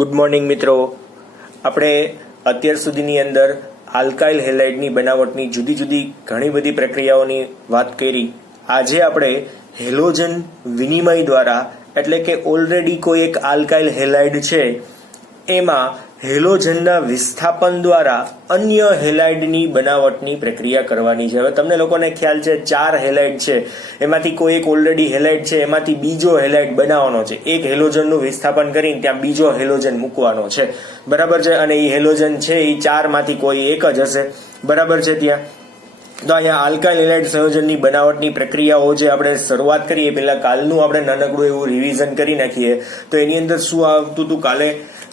Good morning મિત્રો. આપણે અત્યાર સુધીની અંદર આલ્કાઇલ હેલાઇડની બનાવટની જુદી જુદી ઘણી બધી પ્રક્રિયાઓની વાત કરી. આજે આપણે હેલોજન વિનિમય દ્વારા એટલે કે ઓલરેડી કોઈ એક આલ્કાઇલ હેલાઇડ છે એમાં હેલોજનના વિસ્થાપન દ્વારા અન્ય હેલાઇડની બનાવટની પ્રક્રિયા કરવાની છે. હવે તમને લોકોને ખ્યાલ છે 4 હેલાઇડ છે, એમાંથી કોઈ એક ઓલરેડી હેલાઇડ છે, એમાંથી બીજો હેલાઇડ બનાવવાનો છે. એક હેલોજનનું વિસ્થાપન કરીને ત્યાં બીજો હેલોજન મૂકવાનો છે, બરાબર છે. અને એ હેલોજન છે એ 4 માંથી કોઈ એક જ હશે, બરાબર છે. ત્યાં તો અહીંયા આલ્કાઇલ હેલાઇડ સંયોજનની બનાવટની પ્રક્રિયાઓ જે આપણે શરૂઆત કરીએ પહેલા કાલનું આપણે નાનકડું એવું રિવિઝન કરી નાખીએ. તો એની અંદર શું આવતું હતું કાલે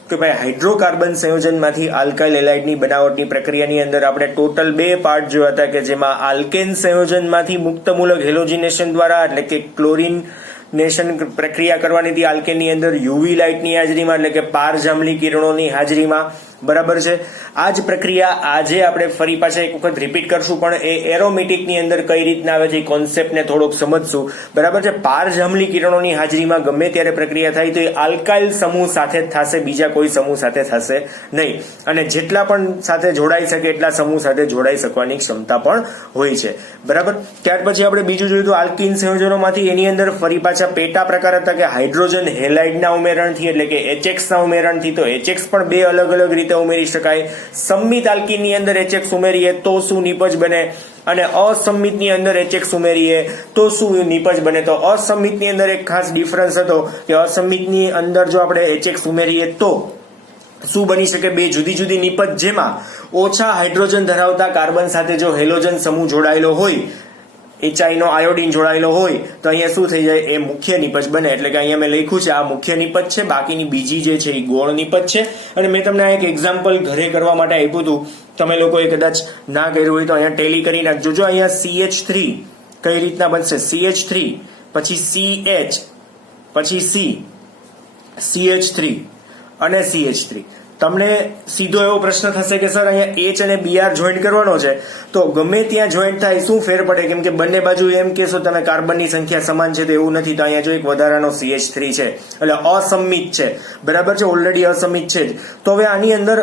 કે ભાઈ હાઇડ્રોકાર્બન સંયોજનમાંથી આલ્કાઇલ હેલાઇડની બનાવટની પ્રક્રિયાની અંદર આપણે ટોટલ 2 પાર્ટ જોયા હતા કે જેમાં આલ્કેન સંયોજનમાંથી મુક્તમૂલક હેલોજિનેશન દ્વારા એટલે કે ક્લોરિનેશન પ્રક્રિયા કરવાની હતી આલ્કેનની અંદર યુવી લાઇટની હાજરીમાં એટલે કે પારજાંબલી કિરણોની હાજરીમાં, બરાબર છે. આ જ પ્રક્રિયા આજે આપણે ફરી પાછા એક વખત રિપીટ કરશું, પણ એ એરોમેટિકની અંદર કઈ રીતના આવે છે એ કોન્સેપ્ટને થોડોક સમજશું, બરાબર છે. પારજાંબલી કિરણોની હાજરીમાં ગમે ત્યારે પ્રક્રિયા થાય તો એ આલ્કાઇલ સમૂહ સાથે જ થશે, બીજા કોઈ સમૂહ સાથે થશે નહીં. અને જેટલા પણ સાથે જોડાઈ શકે એટલા સમૂહ સાથે જોડાઈ શકવાની ક્ષમતા પણ હોય છે, બરાબર. ત્યાર પછી આપણે બીજું જોયું તો આલ્કીન સંયોજનોમાંથી એની અંદર ફરી પાછા પેટા પ્રકાર હતા કે હાઇડ્રોજન હેલાઇડના ઉમેરણથી એટલે કે HX ના ઉમેરણથી. તો HX પણ 2 અલગ અલગ રીતે ઉમેરી શકાય. સંમિત આલ્કીનની અંદર HX ઉમેરીએ તો શું નિપજ બને, અને અસંમિતની અંદર HX ઉમેરીએ તો શું નિપજ બને. તો અસંમિતની અંદર એક ખાસ ડિફરન્સ હતો કે અસંમિતની અંદર જો આપણે HX ઉમેરીએ તો શું બની શકે, 2 જુદી જુદી નિપજ જેમાં ઓછા હાઇડ્રોજન ધરાવતા કાર્બન સાથે જો હેલોજન સમૂહ જોડાયેલો હોય, HI નો આયોડીન જોડાયેલો હોય તો અહીંયા શું થઈ જાય, એ મુખ્ય નિપજ બને. એટલે કે અહીંયા મેં લખ્યું છે આ મુખ્ય નિપજ છે, બાકીની બીજી જે છે એ ગૌણ નિપજ છે. અને મેં તમને આ એક એક્ઝામ્પલ ઘરે કરવા માટે આપ્યું હતું, તમે લોકોએ કદાચ ના કર્યું હોય તો અહીંયા ટેલી કરી નાખજો. જો અહીંયા CH3 કઈ રીતના બનશે, CH3 પછી CH પછી C, CH3 અને CH3. તમને સીધો એવો પ્રશ્ન થશે કે સર અહીંયા H અને Br જોઈન્ટ કરવાનો છે તો ગમે ત્યાં જોઈન્ટ થાય શું ફેર પડે, કેમ કે બંને બાજુ એમ કહેશો તમે કાર્બનની સંખ્યા સમાન છે, તો એવું નથી. તો અહીંયા જો એક વધારાનો CH3 છે એટલે અસંમિત છે, બરાબર છે, ઓલરેડી અસંમિત છે જ. તો હવે આની અંદર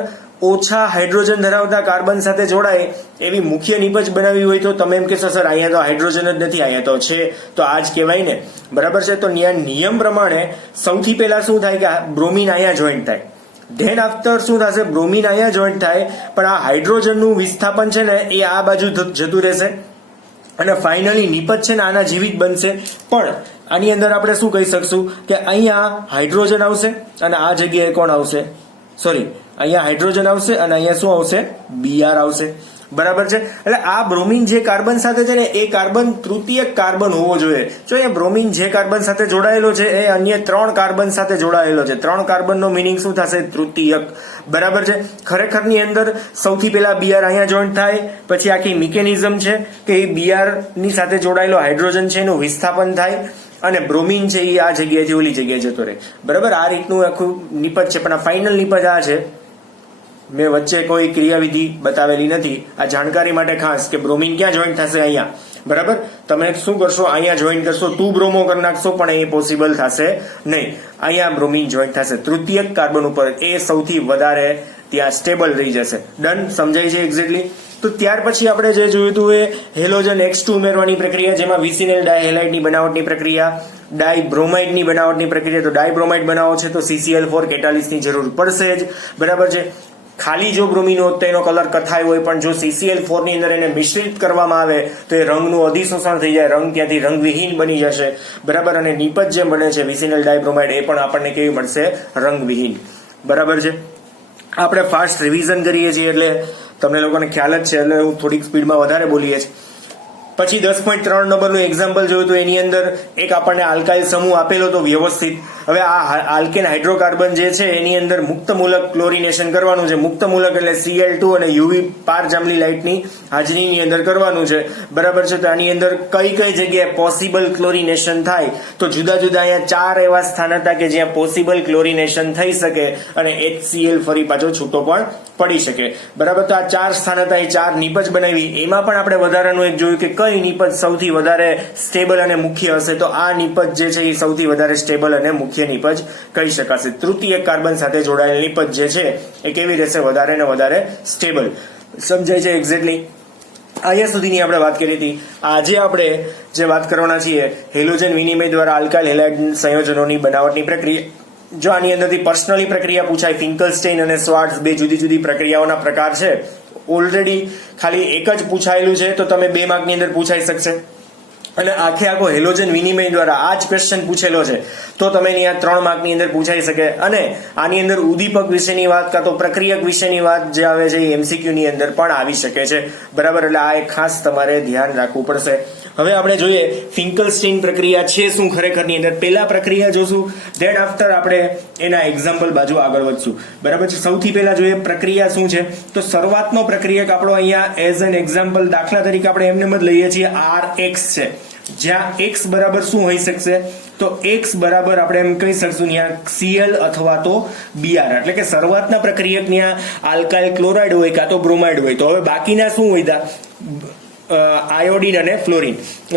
ઓછા હાઇડ્રોજન ધરાવતા કાર્બન સાથે જોડાય એવી મુખ્ય નિપજ બનાવી હોય તો તમે એમ કહેશો સર અહીંયા તો હાઇડ્રોજન જ નથી, અહીંયા તો છે, તો આ જ કહેવાય ને, બરાબર છે. તો નિયમ પ્રમાણે સૌથી પહેલા શું થાય કે બ્રોમિન અહીંયા જોઈન્ટ થાય, ધેન આફ્ટર શું થશે, બ્રોમિન અહીંયા જોઈન્ટ થાય, પણ આ હાઇડ્રોજનનું વિસ્થાપન છે ને એ આ બાજુ જતું રહેશે અને ફાઇનલી નિપજ છે ને આના જેવી જ બનશે. પણ આની અંદર આપણે શું કહી શકશું કે અહીંયા હાઇડ્રોજન આવશે અને આ જગ્યાએ કોણ આવશે, સોરી અહીંયા હાઇડ્રોજન આવશે અને અહીંયા શું આવશે, Br આવશે, બરાબર છે. એટલે આ બ્રોમિન જે કાર્બન સાથે છે ને એ કાર્બન તૃતીયક કાર્બન હોવો જોઈએ. જો અહીંયા બ્રોમિન જે કાર્બન સાથે જોડાયેલો છે એ અન્ય 3 કાર્બન સાથે જોડાયેલો છે. 3 કાર્બનનો મિનિંગ શું થશે, તૃતીયક, બરાબર છે. ખરેખરની અંદર સૌથી પહેલા Br અહીંયા જોઈન્ટ થાય, પછી આખી મિકેનિઝમ છે કે એ Br ની સાથે જોડાયેલો હાઇડ્રોજન છે એનું વિસ્થાપન થાય અને બ્રોમિન છે એ આ જગ્યાએથી ઓલી જગ્યાએ જતો રહે, બરાબર. આ રીતનું આખું નિપજ છે. પણ આ ફાઇનલ નિપજ આ છે, મેં વચ્ચે કોઈ ક્રિયાવિધિ બતાવેલી નથી. આ જાણકારી માટે ખાસ કે બ્રોમિન ક્યાં જોઈન્ટ થશે, અહીંયા, બરાબર. તમે શું કરશો, અહીંયા જોઈન્ટ કરશો, 2 બ્રોમો કરી નાખશો, પણ એ પોસિબલ થશે નહીં. અહીંયા બ્રોમિન જોઈન્ટ થશે તૃતીયક કાર્બન ઉપર, એ સૌથી વધારે ત્યાં સ્ટેબલ રહી જશે. ડન, સમજાય છે એક્ઝેક્ટલી. તો ત્યાર પછી આપણે જે જોયું હતું એ હેલોજન X2 ઉમેરવાની પ્રક્રિયા, જેમાં વિસિનેલ ડાયહેલાઇડની બનાવટની પ્રક્રિયા, ડાયબ્રોમાઇડની બનાવટની પ્રક્રિયા. તો ડાયબ્રોમાઇડ બનાવો છે તો CCl4 કેટાલિસની જરૂર પડશે જ, બરાબર છે. ખાલી જો બ્રોમિન હોત તો એનો કલર કથાય હોય, પણ જો CCl4 ની અંદર એને મિશ્રિત કરવામાં આવે તો એ રંગનું અધિશોષણ થઈ જાય, રંગ ત્યાંથી રંગવિહીન બની જશે, બરાબર. અને નિપજ જે બને છે વિસિનેલ ડાયબ્રોમાઇડ એ પણ આપણને કેવી મળશે, રંગવિહીન, બરાબર છે. આપણે ફાસ્ટ રિવિઝન કરીએ છીએ એટલે તમને લોકોને ખ્યાલ જ છે, એટલે હું થોડીક સ્પીડમાં વધારે બોલીએ છીએ. પછી 10.3 નંબરનું એક્ઝામ્પલ જોયું તો એની અંદર એક આપણને આલ્કાઇલ સમૂહ આપેલો તો વ્યવસ્થિત. હવે આ આલ્કેન હાઇડ્રોકાર્બન જે છે એની અંદર મુક્તમૂલક ક્લોરિનેશન કરવાનું છે. મુક્તમૂલક એટલે Cl2 અને યુવી પારજાંબલી લાઇટની હાજરીની અંદર કરવાનું છે, બરાબર છે. તો આની અંદર કઈ કઈ જગ્યાએ પોસિબલ ક્લોરિનેશન થાય, તો જુદા જુદા અહીંયા 4 એવા સ્થાન હતા કે જ્યાં પોસિબલ ક્લોરિનેશન થઈ શકે અને HCl ફરી પાછો છૂટો પણ પડી શકે, બરાબર. તો આ 4 સ્થાન હતા, એ 4 નિપજ બનાવી. એમાં પણ આપણે વધારાનું એક જોયું કે કઈ નિપજ સૌથી વધારે સ્ટેબલ અને મુખ્ય હશે, તો આ નિપજ જે છે એ સૌથી વધારે સ્ટેબલ અને મુખ્ય મુખ્ય નિપજ કહી શકાશે. તૃતીય કાર્બન સાથે જોડાયેલ નિપજ જે છે એ કેવી રહેશે? વધારે ને વધારે સ્ટેબલ. સમજાય છે એક્ઝેક્ટલી? અહીંયા સુધીની આપણે વાત કરી હતી. આજે આપણે જે વાત કરવાના છીએ હેલોજન વિનિમય દ્વારા આલ્કાઇલ હેલાઇડ સંયોજનોની બનાવટની પ્રક્રિયા. જો આની અંદરથી પર્સનલી પ્રક્રિયા પૂછાય, ફિંકલસ્ટેઇન અને સ્વાર્ટ્ઝ બે જુદી જુદી પ્રક્રિયાઓના પ્રકાર છે. ઓલરેડી ખાલી એક જ પૂછાયેલું છે તો તમે 2 માર્કની અંદર પૂછાઈ શકશે. અને આખો હેલોજન વિનિમય દ્વારા આ જ ક્વેશ્ચન પૂછેલો છે તો તમે અહીંયા 3 માર્કની અંદર પૂછાઈ શકે. અને આની અંદર ઉદ્દીપક વિશેની વાત કાં તો પ્રક્રિયક વિશેની વાત જે આવે છે એ MCQ ની અંદર પણ આવી શકે છે. બરાબર? એટલે આ એક ખાસ તમારે ધ્યાન રાખવું પડશે. હવે આપણે જોઈએ ફિંકલસ્ટેઇન પ્રક્રિયા છે શું ખરેખરની અંદર. પહેલા પ્રક્રિયા જોશું, ધેન આફ્ટર આપણે એના એક્ઝામ્પલ બાજુ આગળ વધશું. બરાબર છે? સૌથી પહેલા જોઈએ પ્રક્રિયા શું છે. તો શરૂઆતનો પ્રક્રિયક આપણો અહીંયા એઝ એન એક્ઝામ્પલ દાખલા તરીકે આપણે એમને જ લઈએ છીએ RX છે, જ્યાં x બરાબર શું હોઈ શકશે? તો x બરાબર આપણે એમ કહી શકશું ત્યાં Cl અથવા તો Br. એટલે કે શરૂઆતના પ્રક્રિયક ત્યાં આલ્કાઇલ ક્લોરાઇડ હોય કાં તો બ્રોમાઇડ હોય. તો હવે બાકીના શું હોય? આયોડિન અને ફ્લોરિન.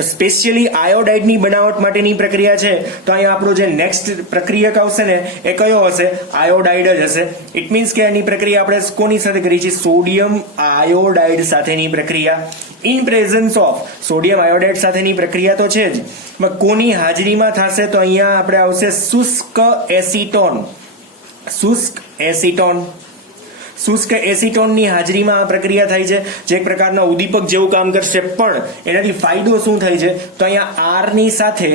સ્પેશિયલી આયોડાઇડની બનાવટ માટેની પ્રક્રિયા છે તો અહીંયા આપણો જે નેક્સ્ટ પ્રક્રિયક આવશે ને એ કયો હશે? આયોડાઇડ જ હશે. ઇટ મીન્સ કે એની પ્રક્રિયા આપણે કોની સાથે કરી છે? સોડિયમ આયોડાઇડ સાથેની પ્રક્રિયા. In presence of sodium iodide સાથેની પ્રક્રિયા તો છે જ, કોની હાજરીમાં થશે? તો અહીંયા આપણે આવશે શુષ્ક એસિટોન. શુષ્ક એસિટોન. શુષ્ક એસિટોનની હાજરીમાં આ પ્રક્રિયા થાય છે, જે એક પ્રકારના ઉદ્દીપક જેવું કામ કરશે. પણ એનાથી ફાયદો શું થાય છે? તો અહીંયા R ની સાથે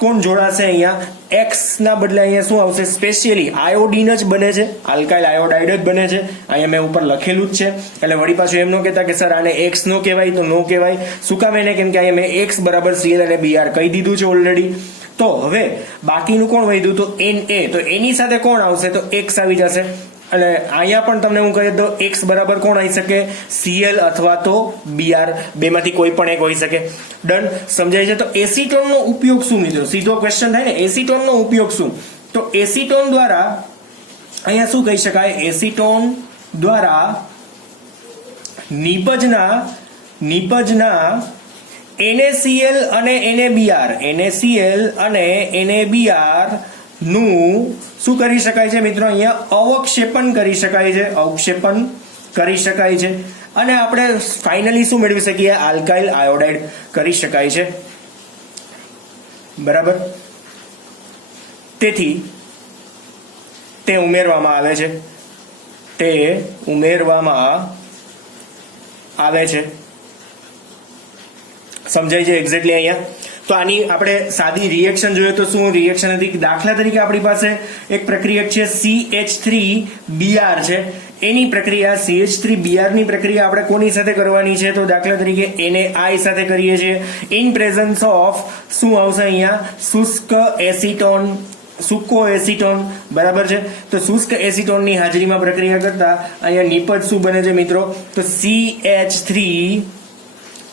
કોણ જોડાશે? અહીંયા X ના બદલે અહીંયા શું આવશે? સ્પેશિયલી આયોડિન જ બને છે, આલ્કાઇલ આયોડાઇડ જ બને છે. અહીંયા મેં ઉપર લખેલું જ છે. એટલે વળી પાછું એમ ન કહેતા કે સર આને X નો કહેવાય, તો નો કહેવાય. શું કામ એને? કેમ કે અહીંયા મેં X બરાબર Cl અને Br કહી દીધું છે ઓલરેડી. તો હવે બાકીનું કોણ વધ્યું? તો Na. તો એની સાથે કોણ આવશે? તો X આવી જશે. અને અહીંયા પણ તમને હું કહી દઉં X બરાબર કોણ આવી શકે? Cl અથવા તો Br. બેમાંથી કોઈ પણ એક હોઈ શકે. ડન? સમજાય છે? તો એસિટોનનો ઉપયોગ શું મિત્રો? સીધો ક્વેશ્ચન થાય ને, એસિટોનનો ઉપયોગ શું? તો એસિટોન દ્વારા અહીંયા શું કહી શકાય? એસિટોન દ્વારા નિપજના NaCl અને NaBr નું શું કરી શકાય છે મિત્રો? અહીંયા અવક્ષેપણ કરી શકાય છે. અવક્ષેપણ કરી શકાય છે. અને આપણે ફાઇનલી શું મેળવી શકીએ? આલ્કાઇલ આયોડાઇડ કરી શકાય છે. બરાબર? તેથી તે ઉમેરવામાં આવે છે. સમજાય છે એક્ઝેક્ટલી અહીંયા? તો આની આપણે સાદી રિએક્શન જોઈએ તો શું રિએક્શન હતી? દાખલા તરીકે આપણી પાસે એક પ્રક્રિયક છે CH3Br છે. એની પ્રક્રિયા CH3Br ની પ્રક્રિયા આપણે કોની સાથે કરવાની છે? તો દાખલા તરીકે NaI સાથે કરીએ છીએ. ઇન પ્રેઝન્સ ઓફ શું આવશે અહીંયા? શુષ્ક એસિટોન. સૂકો એસિટોન. બરાબર છે? તો શુષ્ક એસિટોનની હાજરીમાં પ્રક્રિયા કરતા અહીંયા નિપજ શું બને છે મિત્રો? તો CH3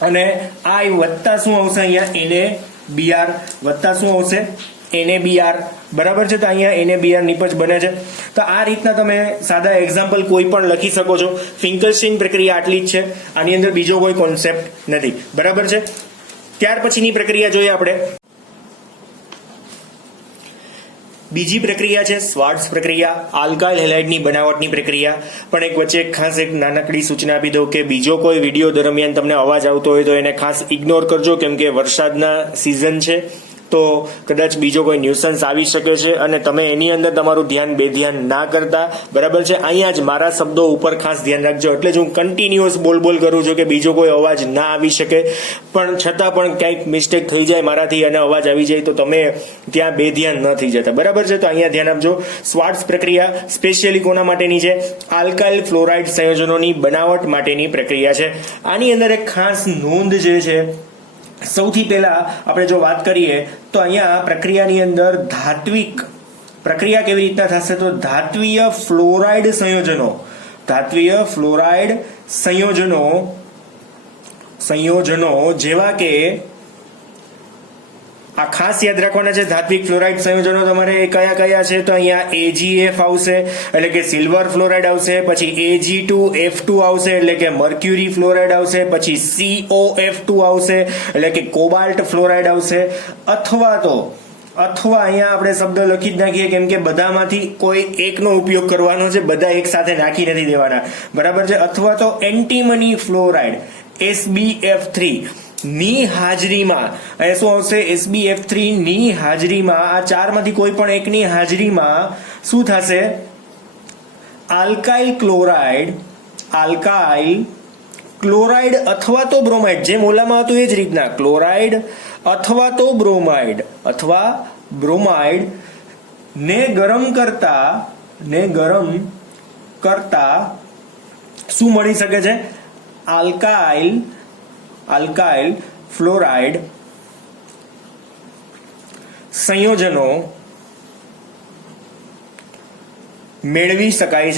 અને I વત્તા શું આવશે અહીંયા? NaBr વત્તા શું આવશે? NaBr. બરાબર છે? તો અહીંયા NaBr નિપજ બને છે. તો આ રીતના તમે સાદા એક્ઝામ્પલ કોઈ પણ લખી શકો છો. ફિંકલસ્ટેઇન પ્રક્રિયા આટલી જ છે, આની અંદર બીજો કોઈ કોન્સેપ્ટ નથી. બરાબર છે? ત્યાર પછીની પ્રક્રિયા જોઈએ આપણે. બીજી પ્રક્રિયા છે સ્વાર્ટ્ઝ પ્રક્રિયા, આલ્કાઇલ હેલાઇડની બનાવટની પ્રક્રિયા. પણ એક વચ્ચે ખાસ એક નાનકડી સૂચના આપી દઉં કે બીજો કોઈ વિડીયો દરમિયાન તમને અવાજ આવતો હોય તો એને ખાસ ઇગ્નોર કરજો, કેમ કે વરસાદના સિઝન છે તો કદાચ બીજો કોઈ ન્યુસન્સ આવી શકે છે અને તમે એની અંદર તમારું ધ્યાન બેધ્યાન ના કરતા. બરાબર છે? અહીંયા જ મારા શબ્દો ઉપર ખાસ ધ્યાન રાખજો. એટલે જ હું કન્ટિન્યુઅસ બોલ કરું છું કે બીજો કોઈ અવાજ ના આવી શકે. પણ છતાં પણ ક્યાંક મિસ્ટેક થઈ જાય મારાથી અને અવાજ આવી જાય તો તમે ત્યાં બેધ્યાન ન થઈ જતા. બરાબર છે? તો અહીંયા ધ્યાન આપજો. સ્વાર્ટ્ઝ પ્રક્રિયા સ્પેશિયલી કોના માટેની છે? આલ્કાઇલ ફ્લોરાઇડ સંયોજનોની બનાવટ માટેની પ્રક્રિયા છે. આની અંદર એક ખાસ નોંધ જે છે, સૌથી પહેલા આપણે જો વાત કરીએ તો અહીંયા પ્રક્રિયાની અંદર ધાત્વિક પ્રક્રિયા કેવી રીતના થશે? તો ધાત્વીય ફ્લોરાઇડ સંયોજનો જેવા કે આ ખાસ યાદ રાખવાના છે. ધાત્વિક ફ્લોરાઇડ સંયોજનો તમારે કયા કયા છે? તો અહીંયા AgF આવશે એટલે કે સિલ્વર ફ્લોરાઇડ આવશે, પછી Ag2F2 આવશે એટલે કે મર્ક્યુરી ફ્લોરાઇડ આવશે, પછી COF2 આવશે એટલે કે કોબાલ્ટ ફ્લોરાઇડ આવશે, અથવા તો અથવા અહીંયા આપણે શબ્દ લખી જ નાખીએ, કેમ કે બધામાંથી કોઈ એકનો ઉપયોગ કરવાનો છે, બધા એક સાથે નાખી નથી દેવાના, બરાબર છે. અથવા તો એન્ટીમની ફ્લોરાઇડ SbF3 ની હાજરીમાં, અહીંયા શું આવશે, SbF3 ની હાજરીમાં, આ ચારમાંથી કોઈ પણ એકની હાજરીમાં શું થશે, આલ્કાઇલ ક્લોરાઇડ અથવા તો બ્રોમાઇડ, જેમ ઓલામાં હતું એ જ રીતના ક્લોરાઇડ અથવા તો બ્રોમાઇડ ને ગરમ કરતા શું મળી શકે છે, આલ્કાઇલ ફ્લોરાઇડ સંયોજનો મેળવી શકાય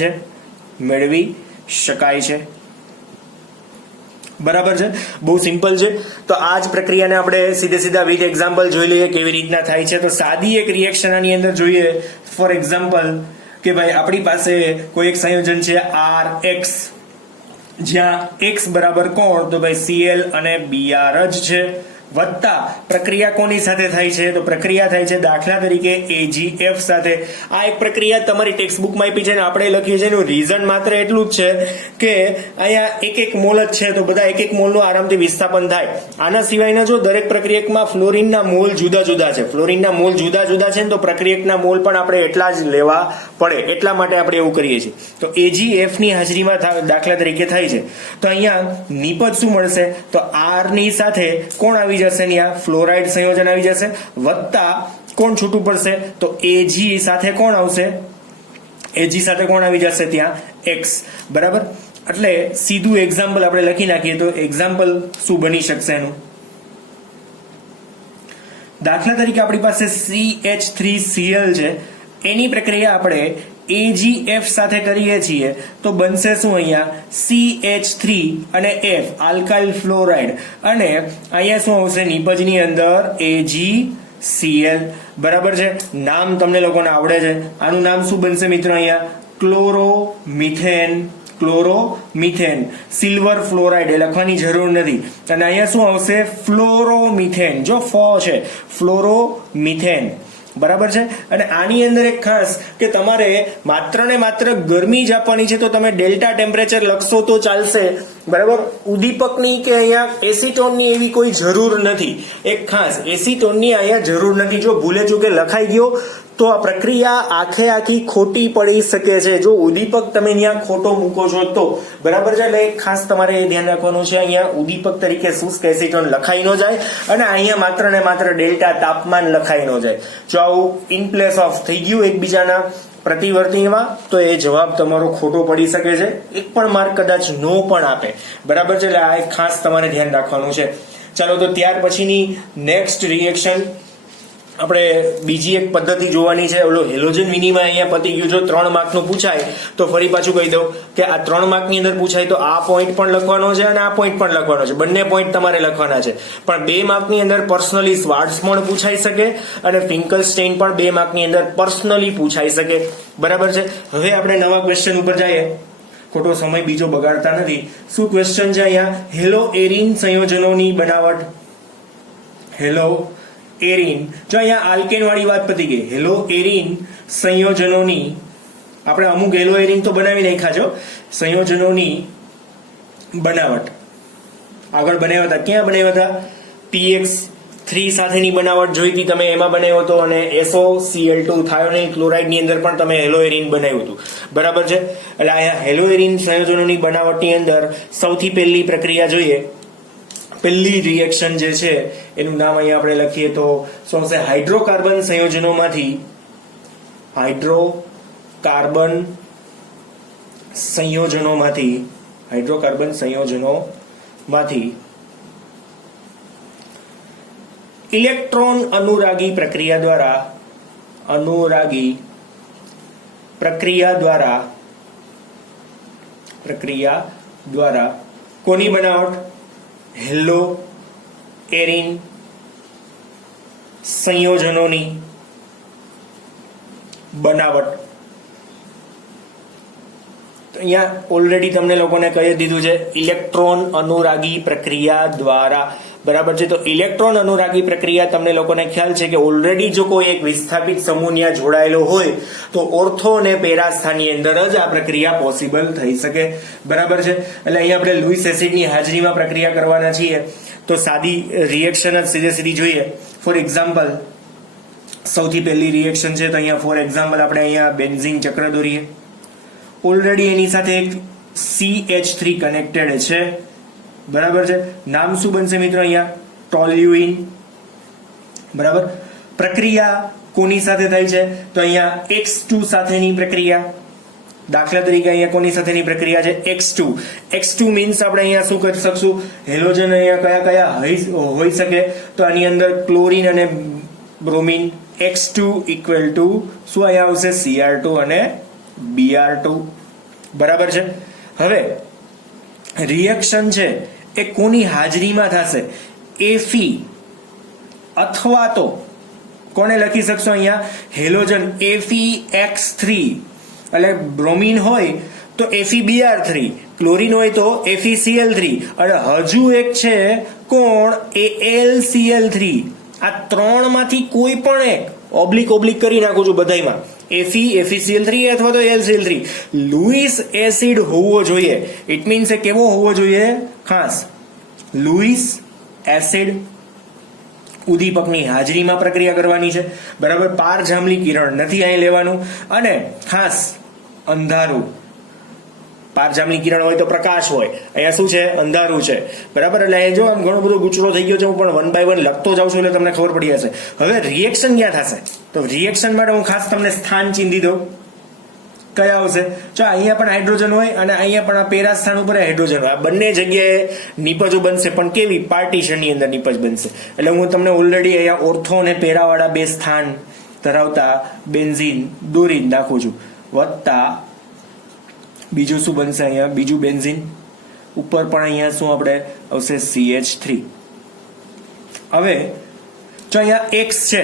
છે. બરાબર છે, બહુ સિમ્પલ છે. તો આ જ પ્રક્રિયાને આપણે સીધા વિથ એક્ઝામ્પલ જોઈ લઈએ કેવી રીતના થાય છે. તો સાદી એક રિએક્શન આની અંદર જોઈએ. ફોર એક્ઝામ્પલ કે ભાઈ આપણી પાસે કોઈ એક સંયોજન છે RX, જ્યાં X બરાબર કોણ, તો ભાઈ Cl અને Br જ છે, વત્તા પ્રક્રિયા કોની સાથે થાય છે, તો પ્રક્રિયા થાય છે દાખલા તરીકે AgF સાથે. આ એક પ્રક્રિયા તમારી ટેક્સ્ટ બુકમાં આપી છે ને આપણે લખીએ છીએ. એનું રીઝન માત્ર એટલું જ છે કે અહીંયા એક મોલ જ છે, તો બધા એક મોલનું આરામથી વિસ્થાપન થાય. આના સિવાયના જો દરેક પ્રક્રિયકમાં ફ્લોરિનના મોલ જુદા જુદા છે, ને તો પ્રક્રિયકના મોલ પણ આપણે એટલા જ લેવા પડે, એટલા માટે આપણે એવું કરીએ છીએ. તો AgF ની હાજરીમાં દાખલા તરીકે થાય છે, તો અહીંયા નિપજ શું મળશે, તો R ની સાથે કોણ આવી જશે, ત્યાં ફ્લોરાઇડ સંયોજન આવી જશે, વત્તા કોણ છૂટું પડશે, તો Ag સાથે કોણ આવશે, આવી જશે ત્યાં X, બરાબર. એટલે સીધું એક્ઝામ્પલ આપણે લખી નાખીએ તો એક્ઝામ્પલ શું બની શકશે એનું, દાખલા તરીકે આપણી પાસે CH3Cl છે, એની પ્રક્રિયા આપણે AgF સાથે કરીએ છીએ તો બનશે શું, અહીંયા CH3 અને F આલ્કાઇલ ફ્લોરાઇડ, અને અહીંયા શું આવશે નિપજની અંદર AgCl, બરાબર છે. નામ તમને લોકોને આવડે છે, આનું નામ શું બનશે મિત્રો, અહીંયા ક્લોરોમિથેન, સિલ્વર ફ્લોરાઇડ એ લખવાની જરૂર નથી. અને અહીંયા શું આવશે, ફ્લોરોમિથેન, જો છે ફ્લોરોમિથેન, બરાબર છે. અને આની અંદર એક ખાસ કે તમારે માત્ર ને માત્ર ગરમી જ આપવાની છે, તો તમે ડેલ્ટા ટેમ્પરેચર લખશો તો ચાલશે, બરાબર. ઉદ્દીપકની કે અહીંયા એસિટોનની એવી કોઈ જરૂર નથી. એક ખાસ એસિટોનની અહીંયા જરૂર નથી. જો ભૂલે ચૂકે લખાઈ ગયો તો આ પ્રક્રિયા આખી ખોટી પડી શકે છે, જો ઉદ્દીપક તમે અહીંયા ખોટો મૂકો છો તો, બરાબર છે. એટલે એક ખાસ તમારે ધ્યાન રાખવાનું છે, અહીંયા ઉદ્દીપક તરીકે શુષ્ક એસિટોન લખાઈ ન જાય, અને અહીંયા માત્ર ને માત્ર ડેલ્ટા તાપમાન લખાઈ ન જાય. જો આવું ઇન પ્લેસ ઓફ થઈ ગયું એકબીજાના પ્રતિવર્તીમાં, તો એ જવાબ તમારો ખોટો પડી શકે છે, એક પણ માર્ક કદાચ નો પણ આપે, બરાબર છે. એટલે આ એક ખાસ તમારે ધ્યાન રાખવાનું છે. ચાલો, તો ત્યાર પછીની નેક્સ્ટ રિએક્શન આપણે બીજી એક પદ્ધતિ જોવાની છે. ઓલો હેલોજન વિનિમય અહીંયા પતી ગયું. જો 3 માર્કનું પૂછાય તો ફરી પાછું કહી દઉં કે આ 3 માર્કની અંદર પૂછાય તો આ પોઈન્ટ પણ લખવાનો છે અને આ પોઈન્ટ પણ લખવાનો છે, બંને પોઈન્ટ તમારે લખવાના છે. પણ 2 માર્કની અંદર પર્સનલી શ્વાર્ટ્ઝમોડ પૂછાઈ શકે અને ફિંકલસ્ટેઇન પણ 2 માર્કની અંદર પર્સનલી પૂછાઈ શકે, બરાબર છે. હવે આપણે નવા ક્વેશ્ચન ઉપર જઈએ, ખોટો સમય બીજો બગાડતા નથી. શું ક્વેશ્ચન છે અહીંયા, હેલો એરિન સંયોજનોની બનાવટ, હેલો એરિન, જો અહીંયા આલ્કેન વાળી વાત પતી ગઈ. હેલો એરિન સંયોજનોની, આપણે અમુક હેલો એરિન તો બનાવી નાખ્યા છો, સંયોજનોની બનાવટ આગળ બનાવ્યા હતા. ક્યાં બનાવ્યા હતા, PX3 સાથેની બનાવટ જોઈ હતી તમે, એમાં બનાવ્યો હતો, અને SOCl2 થાયોનાઇલ ક્લોરાઇડ ની અંદર પણ તમે હેલો એરિન બનાવ્યું હતું, બરાબર છે. એટલે અહીંયા હેલો એરિન સંયોજનોની બનાવટની અંદર સૌથી પહેલી પ્રક્રિયા જોઈએ, પહેલી રિએક્શન જે છે એનું નામ અહીંયા આપણે લખીએ તો શું આવશે, હાઇડ્રોકાર્બન સંયોજનોમાંથી ઇલેક્ટ્રોન અનુરાગી પ્રક્રિયા દ્વારા કોની બનાવટ, હેલો એરિન સંયોજનોની બનાવટ. અહીંયા ઓલરેડી તમને લોકોને કહી દીધું છે, ઇલેક્ટ્રોન અનુરાગી પ્રક્રિયા દ્વારા બરાબર છે. તો ઇલેક્ટ્રોન અનુરાગી પ્રક્રિયા તમને લોકોને ખ્યાલ છે કે ઓલરેડી જો કોઈ એક વિસ્થાપિત સમૂહ ત્યાં જોડાયેલો હોય તો ઓર્થો અને પેરા સ્થાનની અંદર જ આ પ્રક્રિયા પોસિબલ થઈ શકે. બરાબર છે. એટલે અહીંયા આપણે લુઈસ એસિડની હાજરીમાં પ્રક્રિયા કરવાના છીએ તો સાદી રિએક્શન જ સીધી જોઈએ. ફોર એક્ઝામ્પલ સૌથી પહેલી રિએક્શન છે તો અહીંયા ફોર એક્ઝામ્પલ આપણે અહીંયા બેન્ઝીન ચક્ર દોરીએ. ઓલરેડી એની સાથે એક CH3 કનેક્ટેડ છે. બરાબર છે. નામ શું બનશે મિત્રો? અહીંયા ટોલ્યુઇન. બરાબર. પ્રક્રિયા કોની સાથે થાય છે તો અહીંયા X2 સાથેની પ્રક્રિયા. દાખલા તરીકે અહીંયા કોની સાથેની પ્રક્રિયા છે? X2. X2 મીન્સ આપણે અહીંયા શું કરી શકશું? હેલોજન અહીંયા કયા કયા હોઈ શકે તો આની અંદર ક્લોરીન અને બ્રોમિન. X2 ઇક્વલ ટુ શું અહીંયા આવશે? Cr2 અને Br2. બરાબર છે. હવે રિએક્શન છે એ કોની હાજરીમાં થશે? Fe અથવા તો કોને લખી શકશો અહીંયા? Halogen FeX3. એટલે બ્રોમિન હોય તો FeBr3, ક્લોરીન હોય તો FeCl3 અને હજુ એક છે કોણ? AlCl3. આ ત્રણ માંથી કોઈ પણ એક ઓબ્લિક કરી નાખું છું બધાયમાં. FeCl3 અથવા તો AlCl3. લુઈસ એસિડ હોવો જોઈએ. ઇટ મીન્સ એ કેવો હોવો જોઈએ? ખાસ લુઈસ એસિડ ઉદ્દીપકની હાજરીમાં પ્રક્રિયા કરવાની છે. બરાબર. પારજાંબલી કિરણ નથી અહીં લેવાનું અને ખાસ અંધારું. પારજાંબલી કિરણ હોય તો પ્રકાશ હોય, અહીંયા શું છે? અંધારું છે. બરાબર. એટલે અહીં જો આમ ઘણો બધો ગુચરો થઈ ગયો છે, હું પણ 1 by 1 લખતો જાઉં છું એટલે તમને ખબર પડી જશે. હવે રિએક્શન ક્યાં થશે તો રિએક્શન માટે હું ખાસ તમને સ્થાન ચીંધી દઉં. કયા આવશે? જો અહીંયા પણ હાઇડ્રોજન હોય અને અહીંયા પણ આ પેરા સ્થાન ઉપર હાઇડ્રોજન હોય. આ બંને જગ્યાએ નિપજો બનશે, પણ કેવી? પાર્ટીશનની અંદર નિપજ બનશે. એટલે હું તમને ઓલરેડી અહીંયા ઓર્થો અને પેરાવાળા બે સ્થાન ધરાવતા બેન્ઝીન દોરી નાખું છું. વત્તા બીજું શું બનશે? અહીંયા બીજું બેન્ઝીન. ઉપર પણ અહીંયા શું આપણે આવશે? CH3. હવે જો અહીંયા X છે,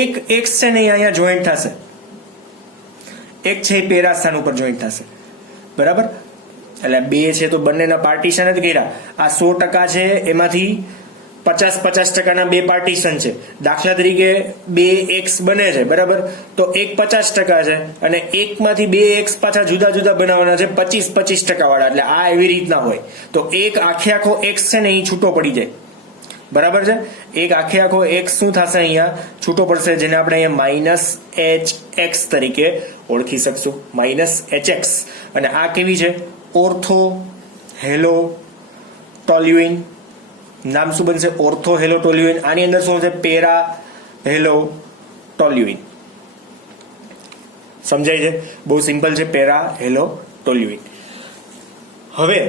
એક X છે ને અહીંયા જોઈન્ટ થશે. એક છે એ પેરા સ્થાન ઉપર જોઈન્ટ થશે. બરાબર. એટલે બે છે તો બંનેના પાર્ટીશન જ કર્યા. આ 100% છે એમાંથી 50-50% બે પાર્ટીશન છે. દાખલા તરીકે 2X બને છે. બરાબર. તો એક 50% છે અને એકમાંથી 2X પાછા જુદા જુદા બનાવવાના છે 25-25% વાળા. એટલે આ એવી રીતના હોય તો એક આખો X છે ને એ છૂટો પડી જાય. બરાબર છે. એક આખો X શું થશે? અહીંયા છૂટો પડશે, જેને આપણે અહીંયા -HX તરીકે ઓળખી શકશું. -HX. અને આ કેવી છે? Ortho hello toluene. નામ શું બનશે? Ortho hello toluene. આની અંદર શું છે? Para hello toluene. સમજાય છે? બહુ સિમ્પલ છે. Para hello toluene. હવે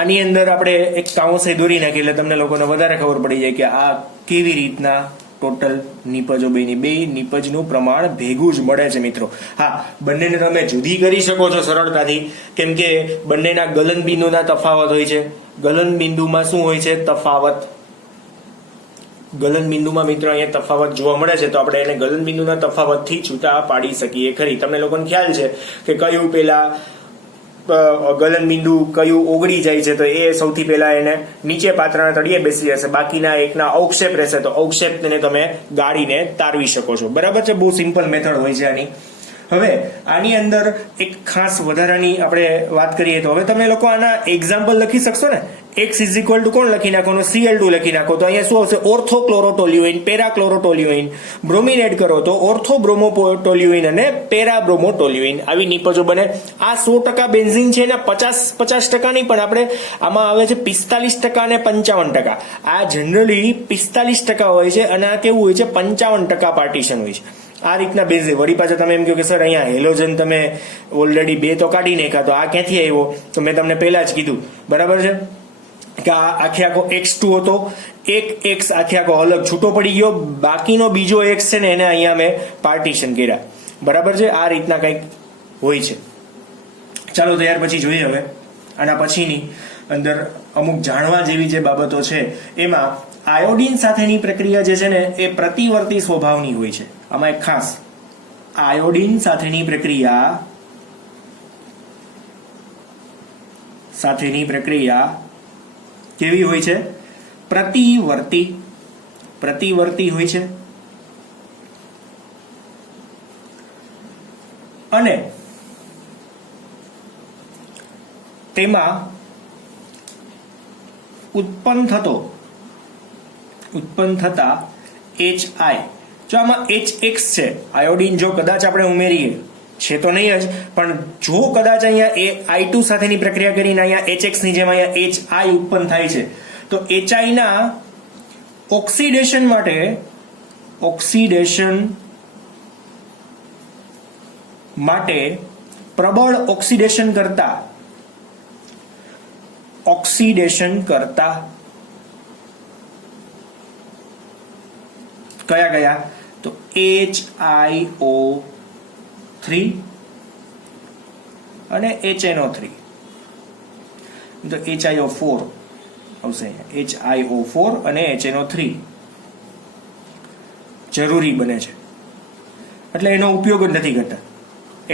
આની અંદર આપણે એક કાઉન્સ દોરી નાખીએ એટલે તમને લોકોને વધારે ખબર પડી જાય કે આ કેવી રીતના ટોટલ નિપજો બની. બે નિપજનું પ્રમાણ ભેગું જ મળે છે મિત્રો. હા, બંનેને તમે જુદી કરી શકો છો સરળતાથી, કેમ કે બંનેના ગલન બિંદુના તફાવત હોય છે. ગલન બિંદુમાં શું હોય છે? તફાવત. ગલન બિંદુમાં મિત્રો અહીંયા તફાવત જોવા મળે છે તો આપણે એને ગલન બિંદુના તફાવતથી છૂટા પાડી શકીએ ખરી. તમને લોકોને ખ્યાલ છે કે કયું પેલા ગલન બિંદુ કયું ઓગળી જાય છે તો એ સૌથી પહેલા એને નીચે પાત્રના તળિયે બેસી જશે, બાકીના એકના અવક્ષેપ રહેશે તો અવક્ષેપને તમે ગાળીને તારવી શકો છો. બરાબર છે. બહુ સિમ્પલ મેથડ હોય છે આની. હવે આની અંદર એક ખાસ વધારાની આપણે વાત કરીએ તો હવે તમે લોકો આના એક્ઝામ્પલ લખી શકશો ને. X ઇઝ ઇક્વલ ટુ કોણ લખી નાખો? Cl2 લખી નાખો તો અહીંયા શું આવશે? Ortho chlorotoluene, para chlorotoluene. Bromine add કરો તો ઓર્થો બ્રોમોટોલ્યુઇન અને પેરા બ્રોમોટોલ્યુઇન. આવી નિપજો બને. આ 100% બેન્ઝીન છે ને 50% નહીં, પણ આપણે આમાં આવે છે 45% અને 55%. આ જનરલી 45% હોય છે અને આ કેવું હોય છે? 55% પાર્ટીશન હોય છે. આ રીતના બેન્ઝીન. વળી પાછા તમે એમ કહો કે સર અહીંયા હેલોજન તમે ઓલરેડી 2 તો કાઢી નાખ્યા, તો આ ક્યાંથી આવ્યો? તો મેં તમને પહેલા જ કીધું. બરાબર છે કે આ આખો X2 હતો, એક X આખો અલગ છૂટો પડી ગયો, બાકીનો બીજો X છે ને એને અહીંયા મેં પાર્ટીશન કર્યા. બરાબર છે. આ રીતના કંઈક હોય છે. ચાલો ત્યાર પછી જોઈએ હવે આના પછીની અંદર અમુક જાણવા જેવી જે બાબતો છે એમાં આયોડિન સાથેની પ્રક્રિયા જે છે ને એ પ્રતિવર્તી સ્વભાવની હોય છે. આમાં એક ખાસ આયોડિન સાથેની પ્રક્રિયા કેવી હોય છે? પ્રતિવર્તી હોય છે અને તેમાં ઉત્પન્ન થતા HI, જો આમાં HX છે, આયોડીન જો કદાચ આપણે ઉમેરીએ છે તો નહીં જ, પણ જો કદાચ અહીંયા I2 સાથેની પ્રક્રિયા કરીને અહીંયા HX ની જેમ અહીંયા HI ઉત્પન્ન થાય છે, તો HI ના ઓક્સિડેશન માટે પ્રબળ ઓક્સિડેશન કરતા કયા તો HiO3 અને HNO3, તો HiO4 આવશે, HiO4 અને HNO3 જરૂરી બને છે, એટલે એનો ઉપયોગ જ નથી કરતા.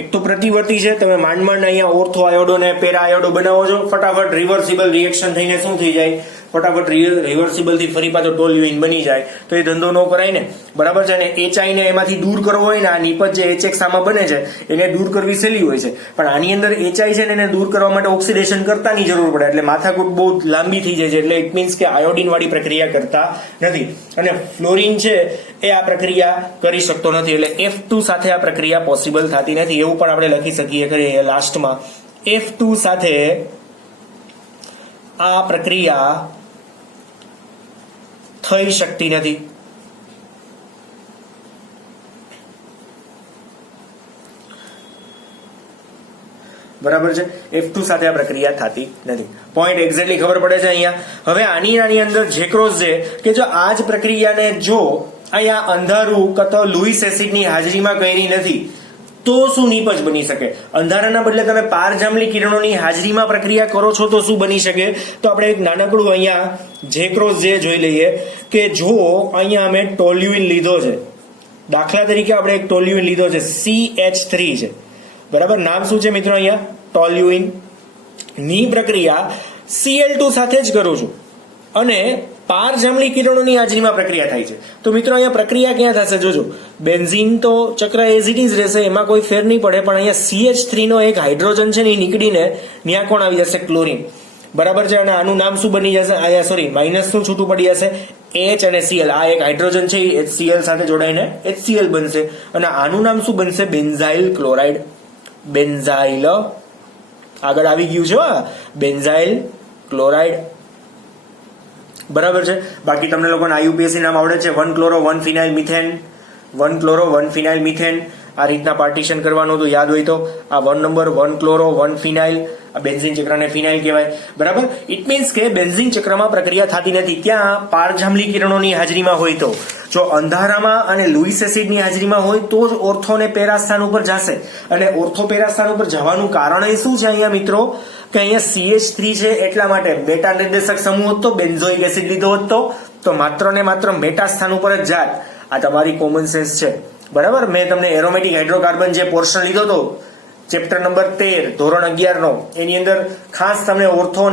એક તો પ્રતિવર્તી છે, તમે માંડ અહીંયા ઓર્થો આયોડો ને પેરા આયોડો બનાવો છો, ફટાફટ રિવર્સિબલ રિએક્શન થઈને શું થઈ જાય, ફટાફટ રિવર્સિબલ થી ફરી પાછો ટોલ્યુઇન બની જાય, તો એ ધંધો ન કરાય ને, બરાબર છે ને. HI ને એમાંથી દૂર કરવો હોય ને, આ નિપજ જે HX આમાં બને છે એને દૂર કરવી સહેલી હોય છે, પણ આની અંદર HI છે ને એને દૂર કરવા માટે ઓક્સિડેશન કરતાની જરૂર પડે, એટલે માથાકૂટ બહુ લાંબી થઈ જાય છે, એટલે ઇટ મીન્સ કે આયોડિન વાળી પ્રક્રિયા કરતા નથી. અને ફ્લોરિન છે એ આ પ્રક્રિયા કરી શકતો નથી, એટલે F2 સાથે આ પ્રક્રિયા પોસિબલ થતી નથી. એવું પણ આપણે લખી શકીએ ખરી લાસ્ટમાં, F2 સાથે આ પ્રક્રિયા થઈ શકતી નથી. બરાબર છે, F2 સાથે આ પ્રક્રિયા થતી નથી. પોઈન્ટ એક્ઝેક્ટલી ખબર પડે છે અહીંયા. હવે આની અંદર જેક્રોઝ છે કે જો આ જ પ્રક્રિયાને જો અહીંયા અંધારું કતો લુઈસ એસિડની હાજરીમાં કરી નથી તો શું નિપજ બની શકે? અંધારાના બદલે તમે પારજાંબલી કિરણોની હાજરીમાં પ્રક્રિયા કરો છો તો શું બની શકે? તો આપણે એક નાનકડું અહીંયા જેક્રોઝ જે જોઈ લઈએ કે જો અહીંયા અમે ટોલ્યુઇન લીધો છે, દાખલા તરીકે આપણે એક ટોલ્યુઇન લીધો છે, CH3 છે, બરાબર, નામ શું છે મિત્રો? અહીંયા ટોલ્યુઇન ની પ્રક્રિયા Cl2 સાથે જ કરું છું અને પારજાંબલી કિરણોની હાજરીમાં પ્રક્રિયા થાય છે, તો મિત્રો અહીંયા પ્રક્રિયા ક્યાં થશે? જોજો, બેન્ઝીન તો ચક્ર એઝ ઇટ ઇઝ રહેશે, એમાં કોઈ ફેર નહીં પડે, પણ અહીંયા CH3 નો એક હાઇડ્રોજન છે ને એ નીકળીને ત્યાં કોણ આવી જશે? ક્લોરીન, બરાબર છે. અને આનું નામ શું બની જશે? અહીંયા સોરી માઇનસ શું છૂટું પડી જશે? H અને Cl. આ એક હાઇડ્રોજન છે એ HCl સાથે જોડાઈને HCl બનશે, અને આનું નામ શું બનશે? Benzyl chloride. બેન્ઝાઇલ આગળ આવી ગયું છે, બેન્ઝાઇલ ક્લોરાઇડ, બરાબર છે. બાકી તમને લોકોને IUPAC નામ આવડે છે, 1-ક્લોરો 1-ફિનાઇલ મિથેન, 1-ક્લોરો 1-ફિનાઇલ મિથેન, આ રીતના પાર્ટીશન કરવાનું હતું, યાદ હોય તો. આ 1 નંબર 1-ક્લોરો 1-ફિનાઇલ, આ બેન્ઝીન ચક્રને ફિનાઇલ કહેવાય, બરાબર. ઇટ મીન્સ કે બેન્ઝીન ચક્રમાં પ્રક્રિયા થતી નથી ત્યાં પારજાંબલી કિરણોની હાજરીમાં હોય તો. જો અંધારામાં અને લુઈસ એસિડની હાજરીમાં હોય તો જ ઓર્થો ને પેરા સ્થાન ઉપર જશે, અને ઓર્થો પેરા સ્થાન ઉપર જવાનું કારણ એ શું છે અહીંયા મિત્રો? કે અહીંયા CH3 છે એટલા માટે બેટા નિર્દેશક સમૂહ હતો, બેન્ઝોઇક એસિડ લીધો હતો તો માત્ર ને માત્ર મેટા સ્થાન ઉપર જ જાત. આ તમારી કોમન સેન્સ છે, બરાબર. મેં તમને એરોમેટિક હાઇડ્રોકાર્બન જે પોર્શન લીધો હતો ચેપ્ટર નંબર 13 ધોરણ 11 નો, એની અંદર ખાસ તમને ઓર્થો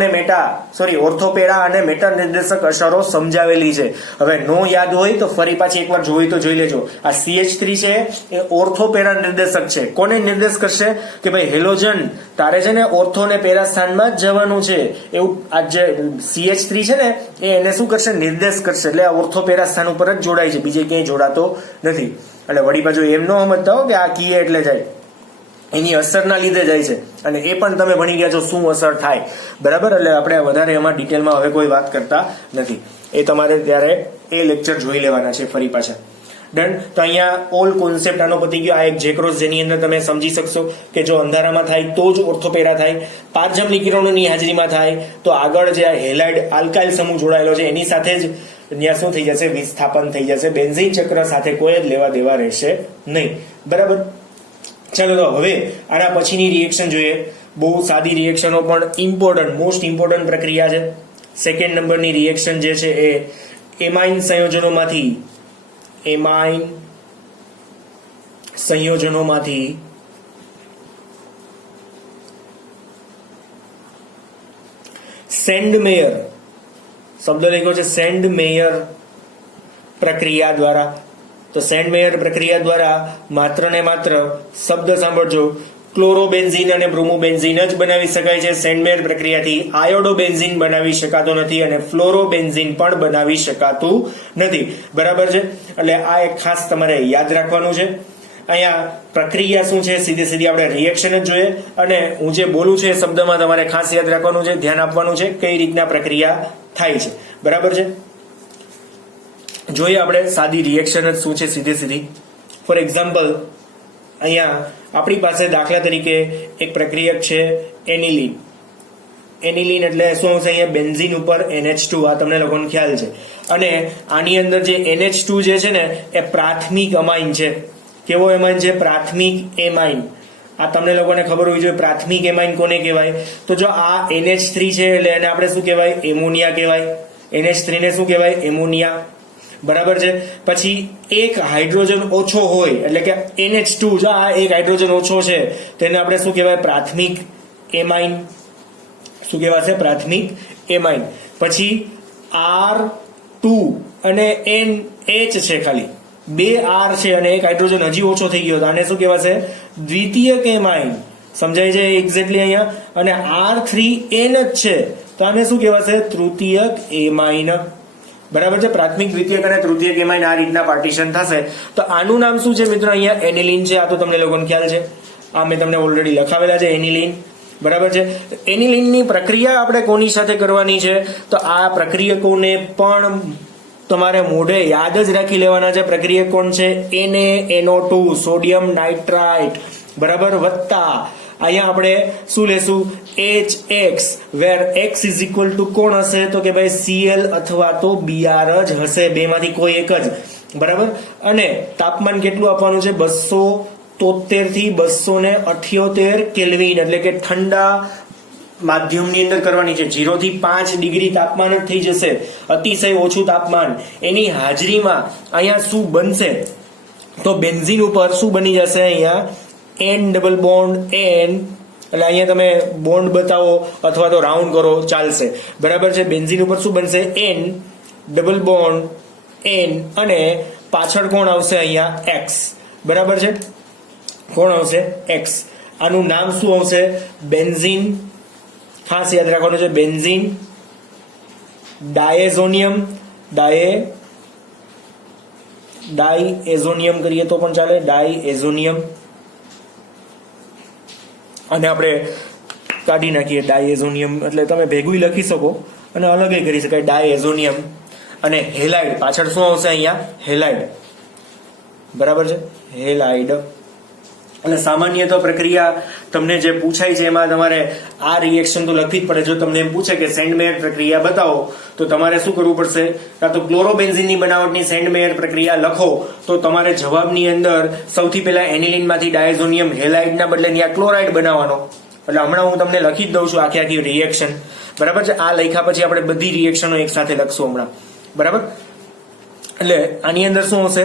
પેરા અને મેટા નિર્દેશક અસરો સમજાવેલી છે. હવે નો યાદ હોય તો ફરી પાછી એકવાર જોઈ તો જોઈ લેજો. આ CH3 છે એ ઓર્થો પેરા નિર્દેશક છે. કોને નિર્દેશ કરશે? કે ભાઈ હેલોજન તારે છે ને ઓર્થો ને પેરા સ્થાનમાં જ જવાનું છે, એવું આ જે CH3 છે ને એ એને શું કરશે? નિર્દેશ કરશે. એટલે આ ઓર્થો પેરા સ્થાન ઉપર જ જોડાય છે, બીજે ક્યાંય જોડાતો નથી. એટલે વળી પાછું એમ ન સમજતા હો કે આ કીએ એટલે જાય, એની અસરના લીધે જાય છે, અને એ પણ તમે ભણી ગયા છો શું અસર થાય, બરાબર. એટલે આપણે વધારે એમાં ડિટેલમાં હવે કોઈ વાત કરતા નથી, એ તમારે ત્યારે એ લેક્ચર જોઈ લેવાના છે ફરી પાછા. ડન. તો અહીંયા ઓલ કોન્સેપ્ટ આનો પતી ગયો. આ એક જેક્રોઝ જેની અંદર તમે સમજી શકશો કે જો અંધારામાં થાય તો જ ઓર્થોપેરા થાય, પારજાંબલી કિરણોની હાજરીમાં થાય તો આગળ જે હેલાઇડ આલ્કાઇલ સમૂહ જોડાયેલો છે એની સાથે જ ત્યાં શું થઈ જશે? વિસ્થાપન થઈ જશે. બેન્ઝીન ચક્ર સાથે કોઈ જ લેવા દેવા રહેશે નહીં, બરાબર. ચાલો તો હવે આના પછીની રિએક્શન જોઈએ. બહુ સાદી રિએક્શનો પણ ઇમ્પોર્ટન્ટ, મોસ્ટ ઇમ્પોર્ટન્ટ પ્રક્રિયા છે. સેકન્ડ નંબરની રિએક્શન જે છે એ એમાઇન સંયોજનોમાંથી સેન્ડમેયર શબ્દ લખ્યો છે સેન્ડ મેયર પ્રક્રિયા દ્વારા. તો સેન્ડ મેયર પ્રક્રિયા દ્વારા માત્ર ને માત્ર શબ્દ સાંભળજો, ક્લોરોબેન્ઝીન અને બ્રોમોબેન્ઝીન જ બનાવી શકાય છે સેન્ડ મેયર પ્રક્રિયાથી. આયોડોબેન્ઝીન બનાવી શકાતો નથી અને ફ્લોરોબેન્ઝીન પણ બનાવી શકાતું નથી. બરાબર છે, એટલે આ એક ખાસ તમારે યાદ રાખવાનું છે. અહીંયા પ્રક્રિયા શું છે, સીધી સીધી આપણે રિએક્શન જ જોઈએ, અને હું જે બોલું છું એ શબ્દમાં તમારે ખાસ યાદ રાખવાનું છે, ધ્યાન આપવાનું છે કઈ રીતના પ્રક્રિયા થાય છે. બરાબર છે, જોઈએ આપણે સાદી રિએક્શન જ શું છે સીધી સીધી. ફોર એક્ઝામ્પલ, અહીંયા આપણી પાસે દાખલા તરીકે એક પ્રક્રિયક છે એનિલીન. એનિલીન એટલે શું આવશે, અહીંયા બેન્ઝીન ઉપર NH2, આ તમને લોકોને ખ્યાલ છે. અને આની અંદર જે NH2 જે છે ને એ પ્રાથમિક અમાઇન છે. કેવો એમાઇન છે? પ્રાથમિક એમાઇન. આ તમને લોકોને ખબર હોવી જોઈએ પ્રાથમિક એમાઇન કોને કહેવાય. તો જો આ NH3 છે એટલે એને આપણે શું કહેવાય? એમોનિયા કહેવાય. NH3 ને શું કહેવાય? એમોનિયા. બરાબર છે. પછી એક હાઇડ્રોજન ઓછો હોય એટલે કે NH2, જો આ એક હાઇડ્રોજન ઓછો છે તો એને આપણે શું કહેવાય? પ્રાથમિક એમાઇન. શું કહેવાશે? પ્રાથમિક એમાઇન. પછી R2 અને NH છે, ખાલી બે R છે અને એક હાઇડ્રોજન હજી ઓછો થઈ ગયો, તો આને શું કહેવાશે? દ્વિતીયક એમાઇન. સમજાય છે એક્ઝેક્ટલી અહીંયા. અને R3N જ છે તો આને શું કહેવાશે? તૃતીયક એમાઇન. બરાબર છે. પ્રાથમિક, દ્વિતીયક અને તૃતીયક એમાઇન આ રીતના પાર્ટીશન થશે. તો આનું નામ શું છે મિત્રો? અહીંયા એનિલીન છે. આ તો તમને લોકોને ખ્યાલ છે, આ મેં તમને ઓલરેડી લખાવેલા છે, એનિલીન. બરાબર છે. એનિલીનની પ્રક્રિયા આપણે કોની સાથે કરવાની છે? તો આ પ્રક્રિયકોને પણ તમારે મોઢે યાદ જ રાખી લેવાના છે. પ્રક્રિયક કોણ છે? NaNO2, sodium nitrite. બરાબર, વત્તા અહીંયા આપણે શું લેશું? HX, where X is equal to કોણ હશે? તો કે ભાઈ Cl અથવા તો Br જ હશે, બેમાંથી કોઈ એક જ. બરાબર. અને તાપમાન કેટલું આપવાનું છે? 273 થી 278 કેલ્વિન, એટલે કે ઠંડા માધ્યમની અંદર કરવાની છે. 0 થી 5 ડિગ્રી તાપમાન જ થઈ જશે, અતિશય ઓછું તાપમાન. એની હાજરીમાં અહીંયા શું બનશે? તો બેન્ઝીન ઉપર શું બની જશે? અહીંયા N ડબલ બોન્ડ N, એટલે અહીંયા તમે બોન્ડ બતાવો અથવા તો રાઉન્ડ કરો ચાલશે. બરાબર છે. બેન્ઝીન ઉપર શું બનશે? N ડબલ બોન્ડ N, અને પાછળ કોણ આવશે? અહીંયા X. બરાબર છે. કોણ આવશે? X. આનું નામ શું આવશે? બેન્ઝીન. ખાસ યાદ રાખવાનું છે, બેન્ઝીન ડાયઝોનિયમ. ડાયએઝોનિયમ કરીએ તો પણ ચાલે, ડાયએઝોનિયમ. અને આપણે કાઢી નાખીએ ડાયએઝોનિયમ, એટલે તમે ભેગું લખી શકો અને અલગ કરી શકાય, ડાયએઝોનિયમ. અને હેલાઇડ પાછળ શું આવશે? અહીંયા હેલાઇડ. બરાબર છે, હેલાઇડ. એટલે સામાન્ય તો પ્રક્રિયા તમને જે પૂછાય છે એમાં તમારે આ રિએક્શન તો લખવી જ પડે. જો તમને એમ પૂછે કે સેન્ડ મેયર પ્રક્રિયા બતાવો તો તમારે શું કરવું પડશે? કાં તો ક્લોરોબેન્ઝીનની બનાવટની સેન્ડ મેયર પ્રક્રિયા લખો તો તમારે જવાબની અંદર સૌથી પહેલા એનિલીનમાંથી ડાયઝોનિયમ હેલાઇડના બદલે ત્યાં ક્લોરાઇડ બનાવવાનો. એટલે હમણાં હું તમને લખી જ દઉં છું આખી રિએક્શન. બરાબર છે. આ લખ્યા પછી આપણે બધી રિએક્શનો એક સાથે લખશું હમણાં. બરાબર. એટલે આની અંદર શું હશે?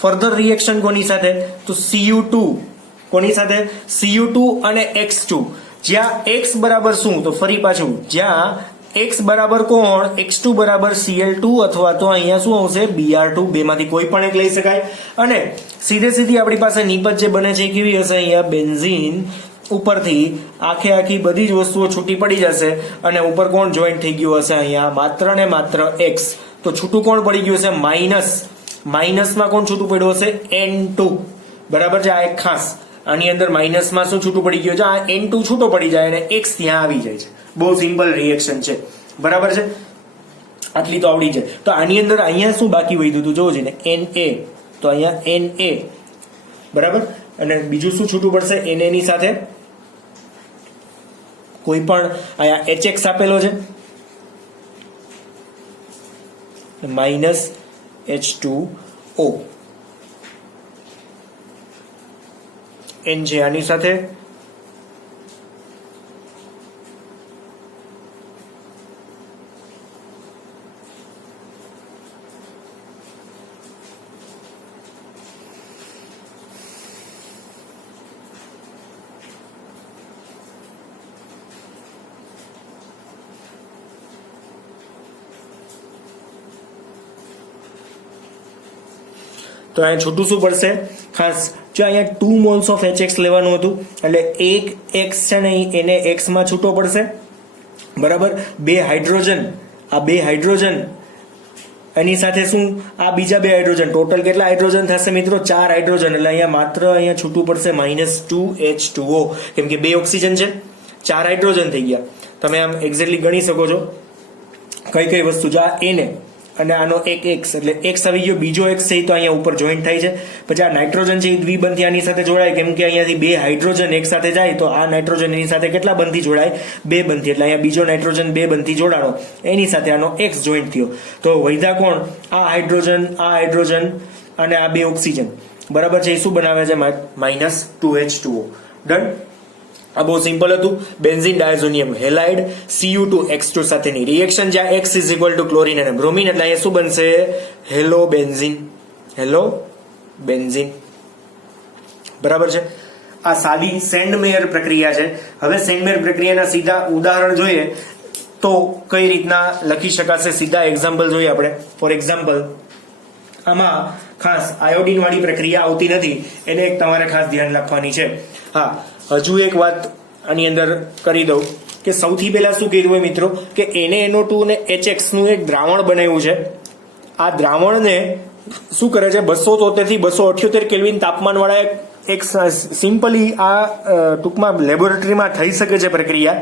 ફર્ધર રિએક્શન કોની સાથે? તો Cu2. કોની સાથે? Cu2 અને X2. જ્યાં X બરાબર શું? તો ફરી પાછું, જ્યાં X બરાબર કોણ? X2 બરાબર Cl2 અથવા તો અહીંયા શું આવશે? Br2. બેમાંથી કોઈ પણ એક લઈ શકાય. અને સીધી આપણી પાસે નીપજ જે બને છે કેવી હશે? અહીંયા બેન્ઝીન ઉપરથી આખી બધી જ વસ્તુઓ છૂટી પડી જશે અને ઉપર કોણ જોઈન્ટ થઈ ગયું હશે? અહીંયા માત્ર ને માત્ર X. તો છૂટું કોણ પડી ગયું હશે? માઇનસ. માઇનસમાં કોણ છૂટું પડ્યું હશે? N2. બરાબર છે. આ એક ખાસ, આની અંદર માઇનસમાં શું છૂટું પડી ગયું છે? આ N2 છૂટો પડી જાય અને X ત્યાં આવી જાય છે. બહુ સિમ્પલ રિએક્શન છે. બરાબર છે. આટલી તો આવડી જાય. તો આની અંદર અહીંયા શું બાકી વધ્યું હતું જોવો ને? Na. તો અહીંયા Na. બરાબર. અને બીજું શું છૂટું પડશે? Na ની સાથે કોઈ પણ અહીંયા HX આપેલો છે, માઇનસ H2O. N છે આની સાથે, તો અહીંયા છૂટું શું પડશે? ખાસ જો અહીંયા 2 મોલ્સ ઓફ HX લેવાનું હતું એટલે એક X છે ને એને X માં છૂટો પડશે, બરાબર. બે હાઇડ્રોજન, આ બે હાઇડ્રોજન એની સાથે શું આ બીજા બે હાઇડ્રોજન, ટોટલ કેટલા હાઇડ્રોજન થશે મિત્રો? 4 હાઇડ્રોજન. એટલે અહીંયા માત્ર અહીંયા છૂટું પડશે -2H2O, કેમ કે બે ઓક્સિજન છે, 4 હાઇડ્રોજન થઈ ગયા. તમે આમ એક્ઝેક્ટલી ગણી શકો છો કઈ કઈ વસ્તુ. જો આ એને અને આનો એક X એટલે X આવી ગયો, બીજો X છે તો અહીંયા ઉપર જોઈન્ટ થાય છે. પછી આ નાઇટ્રોજન છે એ દ્વિબંધી આની સાથે જોડાય, કેમ કે અહીંયાથી બે હાઇડ્રોજન એક સાથે જાય તો આ નાઇટ્રોજન એની સાથે કેટલા બંધી જોડાય? 2 બંધી. એટલે અહીંયા બીજો નાઇટ્રોજન 2 બંધી જોડાણો, એની સાથે આનો X જોઈન્ટ થયો. તો વૈધા કોણ? આ હાઇડ્રોજન અને આ બે ઓક્સિજન, બરાબર છે. એ શું બનાવે છે? -2H2O. ડન. આ બહુ સિમ્પલ હતું. બેન્ઝીન ડાયઝોનિયમ હેલાઇડ Cu2X2 સાથેની રિએક્શન, જ્યાં X is equal two chlorine અને બ્રોમિન. એટલે અહીંયા શું બનશે? Hello benzene. બરાબર છે. આ સાદી સેન્ડમેયર પ્રક્રિયા છે. હવે સેન્ડમેયર પ્રક્રિયાના સીધા ઉદાહરણ જોઈએ તો કઈ રીતના લખી શકાશે, સીધા એક્ઝામ્પલ જોઈએ આપણે. ફોર એક્ઝામ્પલ, આમાં ખાસ આયોડિન વાળી પ્રક્રિયા આવતી નથી, એને એક તમારે ખાસ ધ્યાન રાખવાની છે. હા, હજુ એક વાત આની અંદર કરી દઉં કે સૌથી પહેલા શું કર્યું હોય મિત્રો કે NaNO2 અને HX નું એક દ્રાવણ બનાવ્યું છે. આ દ્રાવણને શું કરે છે? 273 થી 278 કેલ્વિન તાપમાન વાળા એક સિમ્પલી આ ટૂંકમાં લેબોરેટરીમાં થઈ શકે છે પ્રક્રિયા.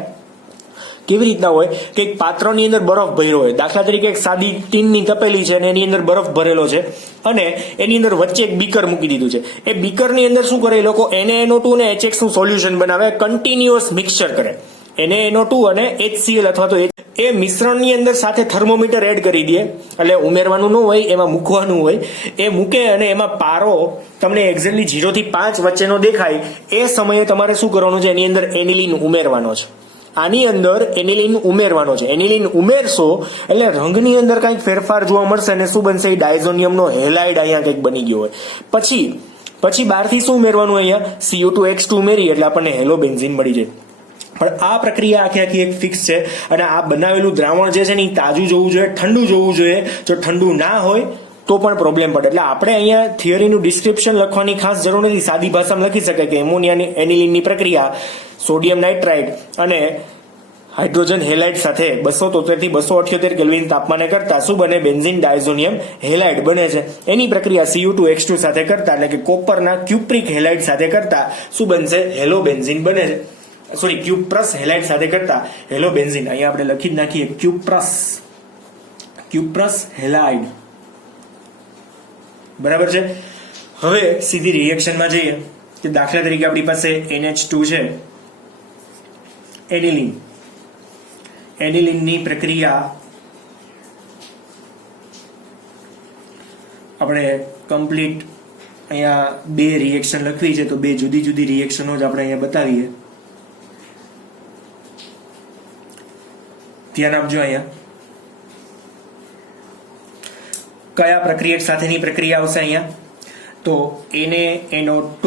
કેવી રીતના હોય કે એક પાત્રની અંદર બરફ ભર્યો હોય, દાખલા તરીકે એક સાદી ટીનની તપેલી છે અને એની અંદર બરફ ભરેલો છે અને એની અંદર વચ્ચે એક બીકર મૂકી દીધું છે. એ બીકરની અંદર શું કરે? એ લોકો NaNO2 અને HX નું સોલ્યુશન બનાવે, કન્ટિન્યુઅસ મિક્સચર કરે. NaNO2 અને HCl અથવા તો એ મિશ્રણની અંદર સાથે થર્મોમીટર એડ કરી દે. એટલે ઉમેરવાનું ન હોય, એમાં મૂકવાનું હોય. એ મૂકે અને એમાં પારો તમને એક્ઝેક્ટલી 0 થી 5 વચ્ચેનો દેખાય. એ સમયે તમારે શું કરવાનું છે? એની અંદર એનિલિન ઉમેરવાનો છે. આની અંદર એનિલિન ઉમેરવાનો છે. એનિલિન ઉમેરશો એટલે રંગની અંદર કંઈક ફેરફાર જોવા મળશે અને શું બનશે? એ ડાયઝોનિયમનો હેલાઇડ અહીંયા કંઈક બની ગયો હોય. પછી બહારથી શું ઉમેરવાનું? અહીંયા Cu2X2 ઉમેરી એટલે આપણને હેલો બેન્ઝીન મળી જાય. પણ આ પ્રક્રિયા આખી એક ફિક્સ છે અને આ બનાવેલું દ્રાવણ જે છે ને એ તાજું જોવું જોઈએ, ઠંડુ જોવું જોઈએ. જો ઠંડુ ના હોય તો પણ પ્રોબ્લેમ પડે. એટલે આપણે અહીંયા થિયરીનું ડિસ્ક્રિપ્શન લખવાની ખાસ જરૂર નથી, સાદી ભાષામાં લખી શકાય કે એમોનિયાની એનિલિનની પ્રક્રિયા સોડિયમ નાઇટ્રાઇડ અને હાઇડ્રોજન હેલાઇડ સાથે 273 થી 278 કેલ્વિન તાપમાને કરતા શું બને? બેન્ઝીન ડાયઝોનિયમ હેલાઇડ બને છે. એની પ્રક્રિયા Cu2X2 સાથે કરતા એટલે કે કોપરના ક્યુપ્રિક હેલાઇડ સાથે કરતા શું બનશે? હેલો બેન્ઝીન બને છે. સોરી, ક્યુપ્રસ હેલાઇડ સાથે કરતા હેલો બેન્ઝીન. અહીંયા આપણે લખી જ નાખીએ ક્યુપ્રસ હેલાઇડ. બરાબર છે. હવે સીધી રિએક્શનમાં જઈએ કે દાખલા તરીકે આપણી પાસે NH2 છે, એનિલિનની પ્રક્રિયા આપણે કમ્પ્લીટ અહીંયા 2 રિએક્શન લખવી છે તો 2 જુદી જુદી રિએક્શનો જ આપણે અહીંયા બતાવીએ. ધ્યાન આપજો. અહીંયા કયા પ્રક્રિયક સાથેની પ્રક્રિયા આવશે? અહીંયા તો NaNO2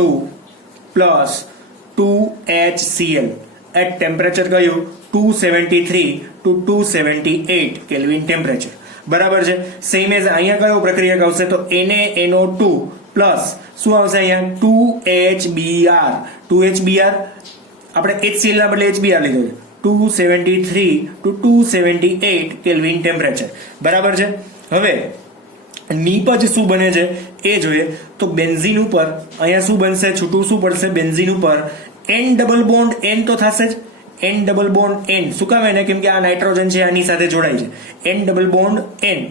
plus 2HCl at temperature કયું? 273 to 278 કેલ્વિન ટેમ્પરેચર. બરાબર છે. સેમ એઝ અહીંયા કયો પ્રક્રિયક આવશે? તો NaNO2 પ્લસ શું આવશે? અહીંયા 2HBr. આપણે HCl ના બદલે HBr લીધો છે. 273 to 278 કેલ્વિન ટેમ્પરેચર. બરાબર છે. હવે નીપજ શું બને છે એ જોઈએ તો બેન્ઝીન ઉપર અહીંયા શું બનશે? છૂટું શું પડશે? બેન્ઝીન ઉપર N ડબલ બોન્ડ N તો થશે જ. N ડબલ બોન્ડ N શું કામ? એને કેમ કે આ નાઇટ્રોજન છે આની સાથે જોડાય છે. N ડબલ બોન્ડ N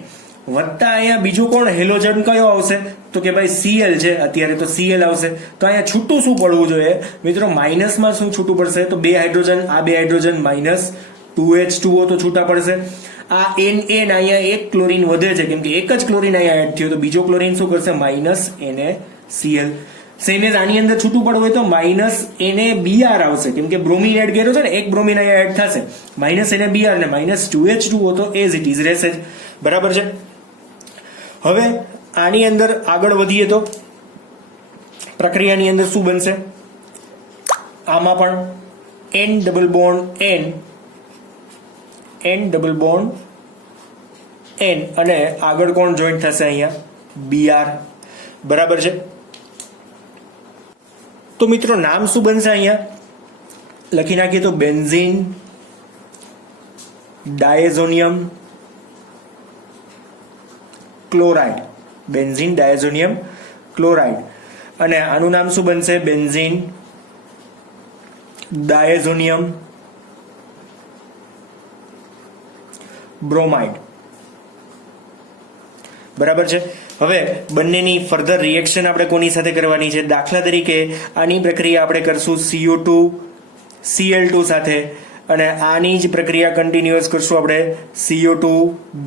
વત્તા અહીંયા બીજો કોણ હેલોજન કયો આવશે? તો કે ભાઈ Cl છે, અત્યારે તો Cl આવશે. તો અહીંયા છૂટું શું પડવું જોઈએ મિત્રો? માઇનસમાં શું છૂટું પડશે? તો 2 હાઇડ્રોજન, આ 2 હાઇડ્રોજન -2H2O તો છૂટા પડશે. આ Na અહીંયા એક ક્લોરીન વધે છે કેમ કે એક જ ક્લોરીન અહીંયા એડ થયો તો બીજો ક્લોરીન શું કરશે? -NaCl. સેમ એઝ આની અંદર છૂટું પડવું હોય તો -NaBr આવશે કેમ કે બ્રોમિન એડ કર્યો છે ને, એક બ્રોમિન અહીંયા એડ થશે. -NaBr ને -2H2O તો એઝ ઇટ ઇઝ રહેશે જ. બરાબર છે. હવે આની અંદર આગળ વધીએ તો પ્રક્રિયાની અંદર શું બનશે? આમાં પણ N ડબલ બોન્ડ N અને આગળ કોણ જોઈન્ટ થશે? અહીંયા Br. બરાબર છે. તો મિત્રો નામ શું બનશે અહીંયા લખી નાખીએ તો benzene diazonium chloride, benzene diazonium chloride. અને આનું નામ શું બનશે બેન્ઝીન ડાયઝોનિયમ બ્રોમાઇડ. બરાબર છે. હવે બંનેની ફર્ધર રિએક્શન આપણે કોની સાથે કરવાની છે? દાખલા તરીકે આની પ્રક્રિયા આપણે કરશું CO2 Cl2 સાથે, અને આની જ પ્રક્રિયા કન્ટિન્યુઅસ કરશું આપણે CO2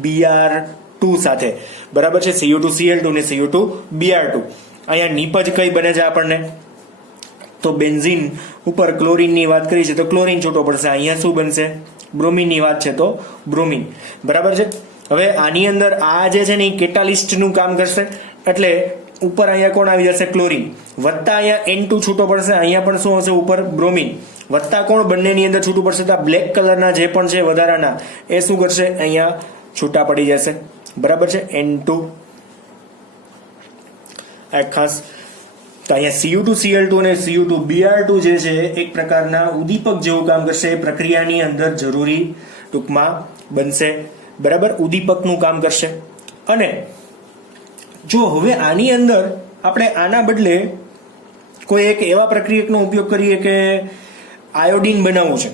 Br2 સાથે. બરાબર છે. CO2 Cl2 ને CO2 Br2. અહીંયા નીપજ કઈ બને છે આપણને? તો બેન્ઝીન ઉપર ક્લોરીનની વાત કરી છે તો ક્લોરીન છૂટો પડશે. અહીંયા શું બનશે? બ્રોમિનની વાત છે તો બ્રોમિન. બરાબર છે. હવે આની અંદર આ જે છે ને એ કેટાલિસ્ટનું કામ કરશે, એટલે ઉપર અહીંયા કોણ આવી જશે? ક્લોરીન. વત્તા અહીંયા N2 છૂટો પડશે. અહીંયા પણ શું હશે? ઉપર બ્રોમિન. વત્તા કોણ બંનેની અંદર છૂટું પડશે? તો આ બ્લેક કલરના જે પણ છે વધારાના એ શું કરશે? અહીંયા છૂટા પડી જશે. બરાબર છે. N2 આ ખાસ. તો અહીંયા CO2 Cl2 અને CO2 Br2 જે છે એક પ્રકારના ઉદ્દીપક જેવું કામ કરશે. એ પ્રક્રિયાની અંદર જરૂરી ટૂંકમાં બનશે. બરાબર, ઉદ્દીપકનું કામ કરશે. અને જો હવે આની અંદર આપણે આના બદલે કોઈ એક એવા પ્રક્રિયકનો ઉપયોગ કરીએ કે આયોડીન બનાવવું છે,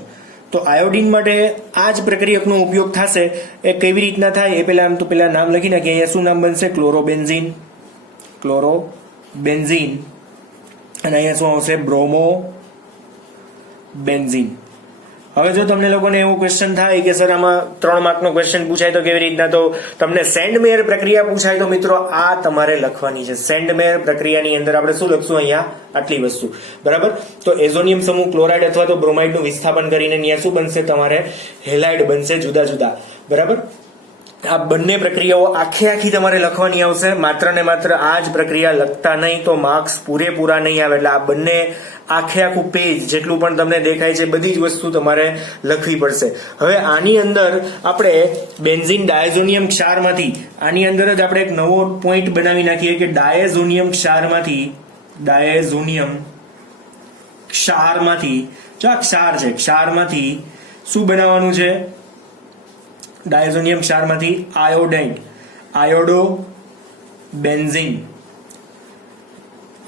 તો આયોડીન માટે આ જ પ્રક્રિયકનો ઉપયોગ થશે. એ કેવી રીતના થાય એ પહેલા આમ તો પહેલા નામ લખી નાખીએ. અહીંયા શું નામ બનશે? ક્લોરોબેન્ઝીન, ક્લોરોબેન્ઝીન. અને અહીંયા શું આવશે? બ્રોમોબેન્ઝીન. હવે જો તમને લોકોને એવો ક્વેશ્ચન થાય કે સર આમાં 3 માર્કનો ક્વેશ્ચન પૂછાય તો કેવી રીતના, તો તમને સેન્ડમેયર પ્રક્રિયા પૂછાય તો મિત્રો આ તમારે લખવાની છે. સેન્ડમેયર પ્રક્રિયાની અંદર આપણે શું લખશું? અહીંયા આટલી વસ્તુ. બરાબર. તો એઝોનિયમ સમૂહ ક્લોરાઇડ અથવા તો બ્રોમાઇડનું વિસ્થાપન કરીને અહીંયા શું બનશે? તમારે હેલાઇડ બનશે જુદા જુદા. બરાબર. આ બંને પ્રક્રિયાઓ આખી તમારે લખવાની આવશે. માત્ર ને માત્ર આ જ પ્રક્રિયા લખતા નહીં તો માર્ક્સ પૂરેપૂરા નહીં આવે. એટલે આ બંને આખું પેજ જેટલું પણ તમને દેખાય છે બધી જ વસ્તુ તમારે લખવી પડશે. હવે આની અંદર આપણે બેન્ઝીન ડાયઝોનિયમ ક્ષારમાંથી આની અંદર જ આપણે એક નવો પોઈન્ટ બનાવી નાખીએ કે ડાયઝોનિયમ ક્ષારમાંથી જો આ ક્ષાર છે, ક્ષારમાંથી શું બનાવવાનું છે? ડાયઝોનિયમ ક્ષારમાંથી આયોડાઇન,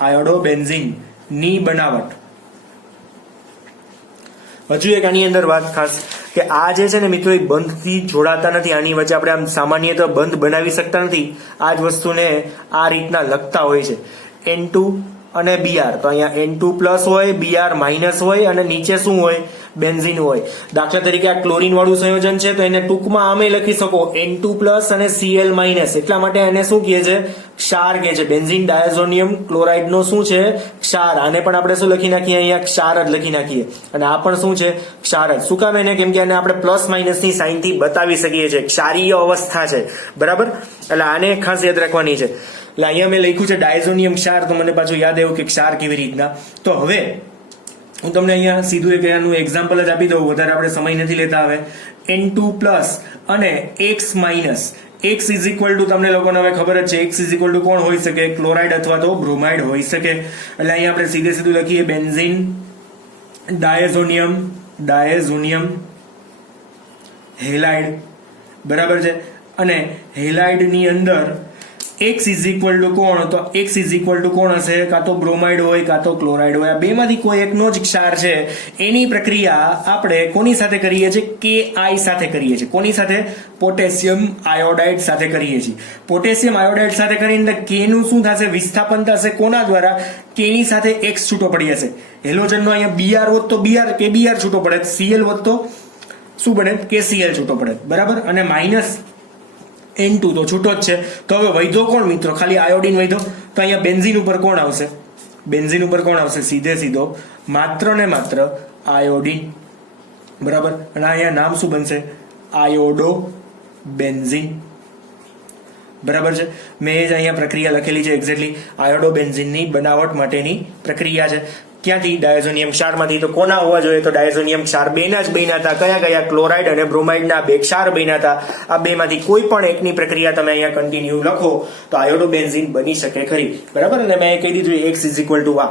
આયોડોબેન્ઝીન ની બનાવટ. હજુ એક આની અંદર વાત ખાસ કે આ જે છે ને મિત્રો એ બંધથી જોડાતા નથી. આની વચ્ચે આપણે આમ સામાન્ય તો બંધ બનાવી શકતા નથી. આ જ વસ્તુને આ રીતના લખતા હોય છે. N2 અને Br. તો અહીંયા N2 પ્લસ હોય, Br માઇનસ હોય, અને નીચે શું હોય? બેન્ઝીન હોય. દાખલા તરીકે આ ક્લોરીન વાળું સંયોજન છે તો એને ટૂંકમાં આમે લખી શકો N2 પ્લસ અને Cl માઇનસ. એટલા માટે એને શું કહે છે? ક્ષાર કહે છે. બેન્ઝીન ડાયઝોનિયમ ક્લોરાઇડ નો શું છે? ક્ષાર. આને પણ આપણે શું લખી નાખીએ? અહીંયા ક્ષાર જ લખી નાખીએ. અને આ પણ શું છે? ક્ષાર જ. શું કામ એને? કેમ કે આને આપણે પ્લસ માઇનસ ની સાઇન થી બતાવી શકીએ છીએ. ક્ષારીય અવસ્થા છે. બરાબર. એટલે આને ખાસ યાદ રાખવાની છે. એટલે અહીંયા મેં લખ્યું છે ડાયઝોનિયમ ક્ષાર, તો મને પાછું યાદ આવ્યું કે ક્ષાર કેવી રીતના. તો હવે હું તમને અહીંયા સીધું એક આનું એક્ઝામ્પલ જ આપી દઉં, વધારે આપણે સમય નથી લેતા. હવે N2 પ્લસ અને X minus. X is equal two તમને લોકોને હવે ખબર જ છે, X ઇઝ ઇક્વલ ટુ કોણ હોઈ શકે? ક્લોરાઇડ અથવા તો બ્રોમાઇડ હોઈ શકે. એટલે અહીંયા આપણે સીધું લખીએ બેન્ઝીન ડાયઝોનિયમ હેલાઇડ. બરાબર છે. અને હેલાઇડ ની અંદર X ઇઝ ઇક્વલ ટુ કોણ? તો X ઇઝ ઇક્વલ ટુ કોણ હશે? કાં તો બ્રોમાઇડ હોય કાં તો ક્લોરાઇડ હોય. આ બેમાંથી કોઈ એકનો જ ક્ષાર છે. એની પ્રક્રિયા આપણે કોની સાથે કરીએ છીએ? Ki સાથે કરીએ છીએ. કોની સાથે? પોટેશિયમ આયોડાઇડ સાથે કરીએ છીએ. પોટેશિયમ આયોડાઇડ સાથે કરીને K નું શું થશે? વિસ્થાપન થશે. કોના દ્વારા? K ની સાથે X છૂટો પડી જશે. હેલોજનનો અહીંયા Br હોત તો Br KBr છૂટો પડે. Cl હોત તો શું બને? KCl છૂટો પડે. બરાબર. અને માઇનસ N2 તો છૂટો જ છે. તો હવે વૈધો કોણ મિત્રો? ખાલી આયોડીન વૈધો. તો અહીંયા બેન્ઝીન ઉપર કોણ આવશે? બેન્ઝીન ઉપર કોણ આવશે? સીધો માત્ર ને માત્ર આયોડીન. બરાબર. અને અહીંયા નામ શું બનશે? Iodo benzene. બરાબર છે. મેં જ અહીંયા પ્રક્રિયા લખેલી છે એક્ઝેક્ટલી. આયોડો બેન્ઝીનની બનાવટ માટેની પ્રક્રિયા છે. ક્યાંથી? ડાયઝોનિયમ ક્ષારમાંથી. તો કોના હોવા જોઈએ? તો ડાયઝોનિયમ ક્ષાર બેના જ બન્યા હતા. કયા કયા? ક્લોરાઇડ અને બ્રોમાઇડના બે ક્ષાર બન્યા હતા. આ બેમાંથી કોઈ પણ એકની પ્રક્રિયા તમે અહીંયા કન્ટિન્યુ લખો તો આયોડોબેન્ઝીન બની શકે ખરી. બરાબર? અને મેં કહી દીધું x = આ.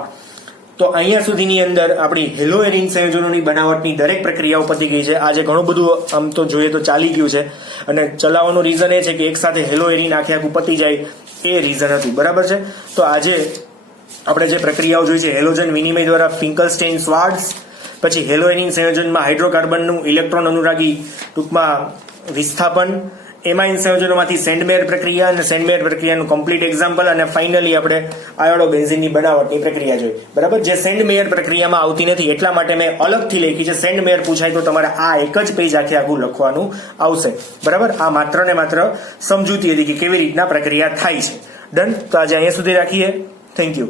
તો અહીંયા સુધીની અંદર આપણી હેલો એરિન સંયોજનોની બનાવટની દરેક પ્રક્રિયાઓ પતી ગઈ છે. આજે ઘણું બધું આમ તો જોઈએ તો ચાલી ગયું છે, અને ચલાવવાનું રીઝન એ છે કે એક સાથે હેલો એરિન આખું પતી જાય એ રીઝન હતું. બરાબર છે? તો આજે આપણે જે પ્રક્રિયાઓ જોઈ છે, હેલોજન વિનિમય દ્વારા ફિંકલસ્ટેઇન સ્વાર્ટ્ઝ, પછી હેલો એરિન સંયોજનમાં હાઇડ્રોકાર્બનનું ઇલેક્ટ્રોન અનુરાગી ટૂંકમાં વિસ્થાપન, એમાઇન સંયોજનોમાંથી સેન્ડમેયર પ્રક્રિયા અને સેન્ડમેયર પ્રક્રિયાનું કમ્પ્લીટ એક્ઝામ્પલ, અને ફાઇનલી આપણે આયોડોબેન્ઝીનની બનાવટની પ્રક્રિયા જોઈ. બરાબર? જે સેન્ડમેયર પ્રક્રિયામાં આવતી નથી એટલા માટે મેં અલગથી લખી છે. સેન્ડમેયર પૂછાય તો તમારે આ એક જ પેજ આખું લખવાનું આવશે. બરાબર? આ માત્ર ને માત્ર સમજૂતી હતી કે કેવી રીતના પ્રક્રિયા થાય છે. ડન? તો આજે અહીંયા સુધી રાખીએ. Thank you.